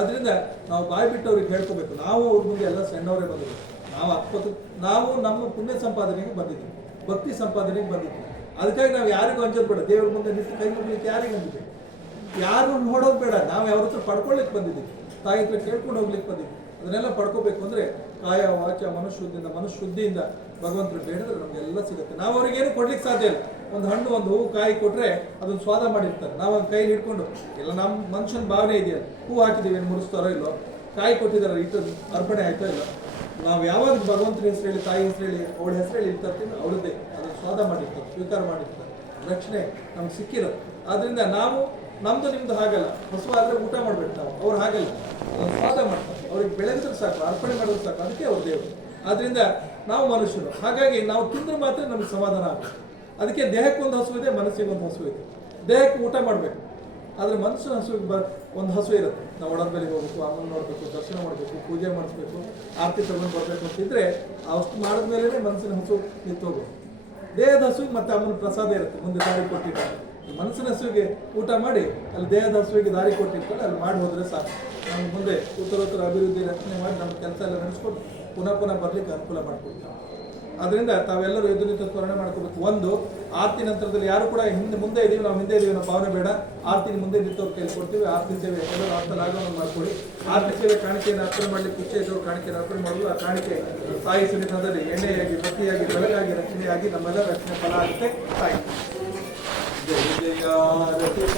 ಅದರಿಂದ ನಾವು ಬಾಯಿ ಬಿಟ್ಟು ಅವ್ರಿಗೆ ಹೇಳ್ಕೋಬೇಕು. ನಾವು ಅವ್ರ ಮುಂದೆ ಎಲ್ಲ ಸಣ್ಣವರೇ ಬಂದಿದ್ದೀವಿ. ನಾವು ನಮ್ಮ ಪುಣ್ಯ ಸಂಪಾದನೆಗೆ ಬಂದಿದ್ದೀವಿ, ಭಕ್ತಿ ಸಂಪಾದನೆಗೆ ಬಂದಿದ್ದೀವಿ. ಅದಕ್ಕಾಗಿ ನಾವು ಯಾರಿಗೂ ಅಂಜೋದು ಬೇಡ. ದೇವ್ರ ಮುಂದೆ ನಿಂತು ಕೈ ಮುಗ್ಲಿಕ್ಕೆ ಯಾರಿಗೆ ಅಂದಿದ್ದೀವಿ? ಯಾರು ನೋಡೋದು ಬೇಡ. ನಾವು ಯಾರ ಹತ್ರ ಪಡ್ಕೊಳ್ಳಿಕ್ಕೆ ಬಂದಿದ್ದೀವಿ, ತಾಯಿ ಹತ್ರ ಕೇಳ್ಕೊಂಡು ಹೋಗ್ಲಿಕ್ಕೆ ಬಂದಿದ್ದೀವಿ. ಅದನ್ನೆಲ್ಲ ಪಡ್ಕೋಬೇಕು ಅಂದರೆ ಕಾಯ ವಾಚ ಮನಃಶುದ್ಧಿಯಿಂದ ಭಗವಂತರು ಬೇಡಿದ್ರೆ ನಮಗೆಲ್ಲ ಸಿಗುತ್ತೆ. ನಾವು ಅವ್ರಿಗೇನು ಕೊಡ್ಲಿಕ್ಕೆ ಸಾಧ್ಯ ಇಲ್ಲ. ಒಂದು ಹಣ್ಣು, ಒಂದು ಹೂವು, ಕಾಯಿ ಕೊಟ್ಟರೆ ಅದನ್ನು ಸ್ವಾದ ಮಾಡಿರ್ತಾರೆ. ನಾವು ಒಂದು ಕೈಲಿ ಹಿಡ್ಕೊಂಡು, ಇಲ್ಲ ನಮ್ಮ ಮನುಷ್ಯನ ಭಾವನೆ ಇದೆಯಲ್ಲ, ಹೂ ಹಾಕಿದ್ದೀವಿ, ಏನು ಮುಡಿಸ್ತಾರೋ ಇಲ್ಲೋ, ಕಾಯಿ ಕೊಟ್ಟಿದ್ದಾರೆ, ಇಟ್ಟು ಅರ್ಪಣೆ ಆಯ್ತೋ ಇಲ್ಲ. ನಾವು ಯಾವಾಗ ಭಗವಂತನ ಹೆಸರು ಹೇಳಿ, ತಾಯಿ ಹೆಸರು ಹೇಳಿ, ಅವಳ ಹೆಸರು ಹೇಳಿ ಇರ್ತೀವಿ, ಅವಳದ್ದೇ ಅದನ್ನು ಸ್ವಾದ ಮಾಡಿರ್ತಾರೆ, ಸ್ವೀಕಾರ ಮಾಡಿರ್ತಾರೆ, ರಕ್ಷಣೆ ನಮ್ಗೆ ಸಿಕ್ಕಿರೋದು. ಆದ್ದರಿಂದ ನಾವು ನಮ್ದು ನಿಮ್ದು ಹಾಗಲ್ಲ. ಹಸುವಾದರೆ ಊಟ ಮಾಡ್ಬೇಕು ನಾವು, ಅವ್ರು ಹಾಗಲ್ಲ, ಅದನ್ನು ಸ್ವಾದ ಮಾಡ್ತಾರೆ. ಅವ್ರಿಗೆ ಬೆಳೆದ್ರೆ ಸಾಕು, ಅರ್ಪಣೆ ಮಾಡೋದು ಸಾಕು, ಅದಕ್ಕೆ ಅವ್ರ ದೇವರು. ಆದ್ದರಿಂದ ನಾವು ಮನುಷ್ಯರು, ಹಾಗಾಗಿ ನಾವು ತಿಂದ್ರೆ ಮಾತ್ರ ನಮಗೆ ಸಮಾಧಾನ ಆಗುತ್ತೆ. ಅದಕ್ಕೆ ದೇಹಕ್ಕೆ ಒಂದು ಹಸು ಇದೆ, ಮನಸ್ಸಿಗೆ ಒಂದು ಹಸು ಇದೆ. ದೇಹಕ್ಕೆ ಊಟ ಮಾಡಬೇಕು, ಆದರೆ ಮನಸ್ಸಿನ ಹಸುವಿಗೆ ಒಂದು ಹಸು ಇರುತ್ತೆ. ನಾವು ಒಡದ ಬೆಲೆಗೆ ಹೋಗ್ಬೇಕು, ಅಮ್ಮನ ನೋಡಬೇಕು, ದರ್ಶನ ಮಾಡಬೇಕು, ಪೂಜೆ ಮಾಡಿಸ್ಬೇಕು, ಆರತಿ ತಗೊಂಡು ಬರಬೇಕು ಅಂತಿದ್ರೆ ಅಷ್ಟು ಮಾಡಿದ್ಮೇಲೆ ಮನಸ್ಸಿನ ಹಸು ನಿಂತು ಹೋಗ್ಬೇಕು. ದೇಹದ ಹಸುವಿಗೆ ಮತ್ತೆ ಅಮ್ಮನ ಪ್ರಸಾದ ಇರುತ್ತೆ, ಮುಂದೆ ದಾರಿ ಕೊಟ್ಟಿರ್ತಾರೆ. ಮನಸ್ಸಿನ ಹಸುವಿಗೆ ಊಟ ಮಾಡಿ ಅಲ್ಲಿ ದೇಹದ ಹಸುವಿಗೆ ದಾರಿ ಕೊಟ್ಟಿರ್ತಾರೆ, ಅಲ್ಲಿ ಮಾಡಿ ಹೋದರೆ ಸಾಕು. ನಮ್ಮ ಮುಂದೆ ಉತ್ತರೋತ್ತರ ಅಭಿವೃದ್ಧಿ ರಚನೆ ಮಾಡಿ ನಮ್ಮ ಕೆಲಸ ಎಲ್ಲ ನಡೆಸ್ಕೊಂಡು ಪುನಃ ಬರಲಿಕ್ಕೆ ಅನುಕೂಲ ಮಾಡಿಕೊಡ್ತಾರೆ. ಅದರಿಂದ ತಾವೆಲ್ಲರೂ ಎದ್ದು ನಿಂತು ಸ್ಮರಣೆ ಮಾಡ್ಕೋಬೇಕು. ಒಂದು, ಆರತಿ ನಂತರದಲ್ಲಿ ಯಾರು ಕೂಡ ಮುಂದೆ ಇದೀವಿ, ನಾವು ಹಿಂದೆ ಇದೀವಿ ಅನ್ನೋ ಭಾವನೆ ಬೇಡ. ಆರತಿ ಮುಂದೆ ನಿಂತವ್ರು ಕೈಲಿ ಕೊಡ್ತೀವಿ. ಆರತಿ ಸೇವೆ ಎಲ್ಲರೂ ಆರ್ತಲ್ಲಿ ಆಗೋಣ ಮಾಡ್ಕೊಳ್ಳಿ. ಆರತಿ ಸೇವೆ ಕಾಣಿಕೆಯನ್ನು ಅರ್ಪಣೆ ಮಾಡಲಿಕ್ಕೆ ಇಚ್ಛೆ ಇದ್ದವರು ಕಾಣಿಕೆಯನ್ನು ಅರ್ಪಣೆ ಮಾಡಲು ಆ ಕಾಣಿಕೆ ತಾಯಿ ಸನ್ನಿಧಾನದಲ್ಲಿ ಎಣ್ಣೆಯಾಗಿ, ಭಕ್ತಿಯಾಗಿ, ಬೆಳಗಾಗಿ, ರಕ್ಷಣೆಯಾಗಿ ನಮ್ಮೆಲ್ಲ ರಕ್ಷಣೆ ಫಲ ಆಗುತ್ತೆ. ತಾಯಿ ಜಯ ಜಯ ರಚಿತ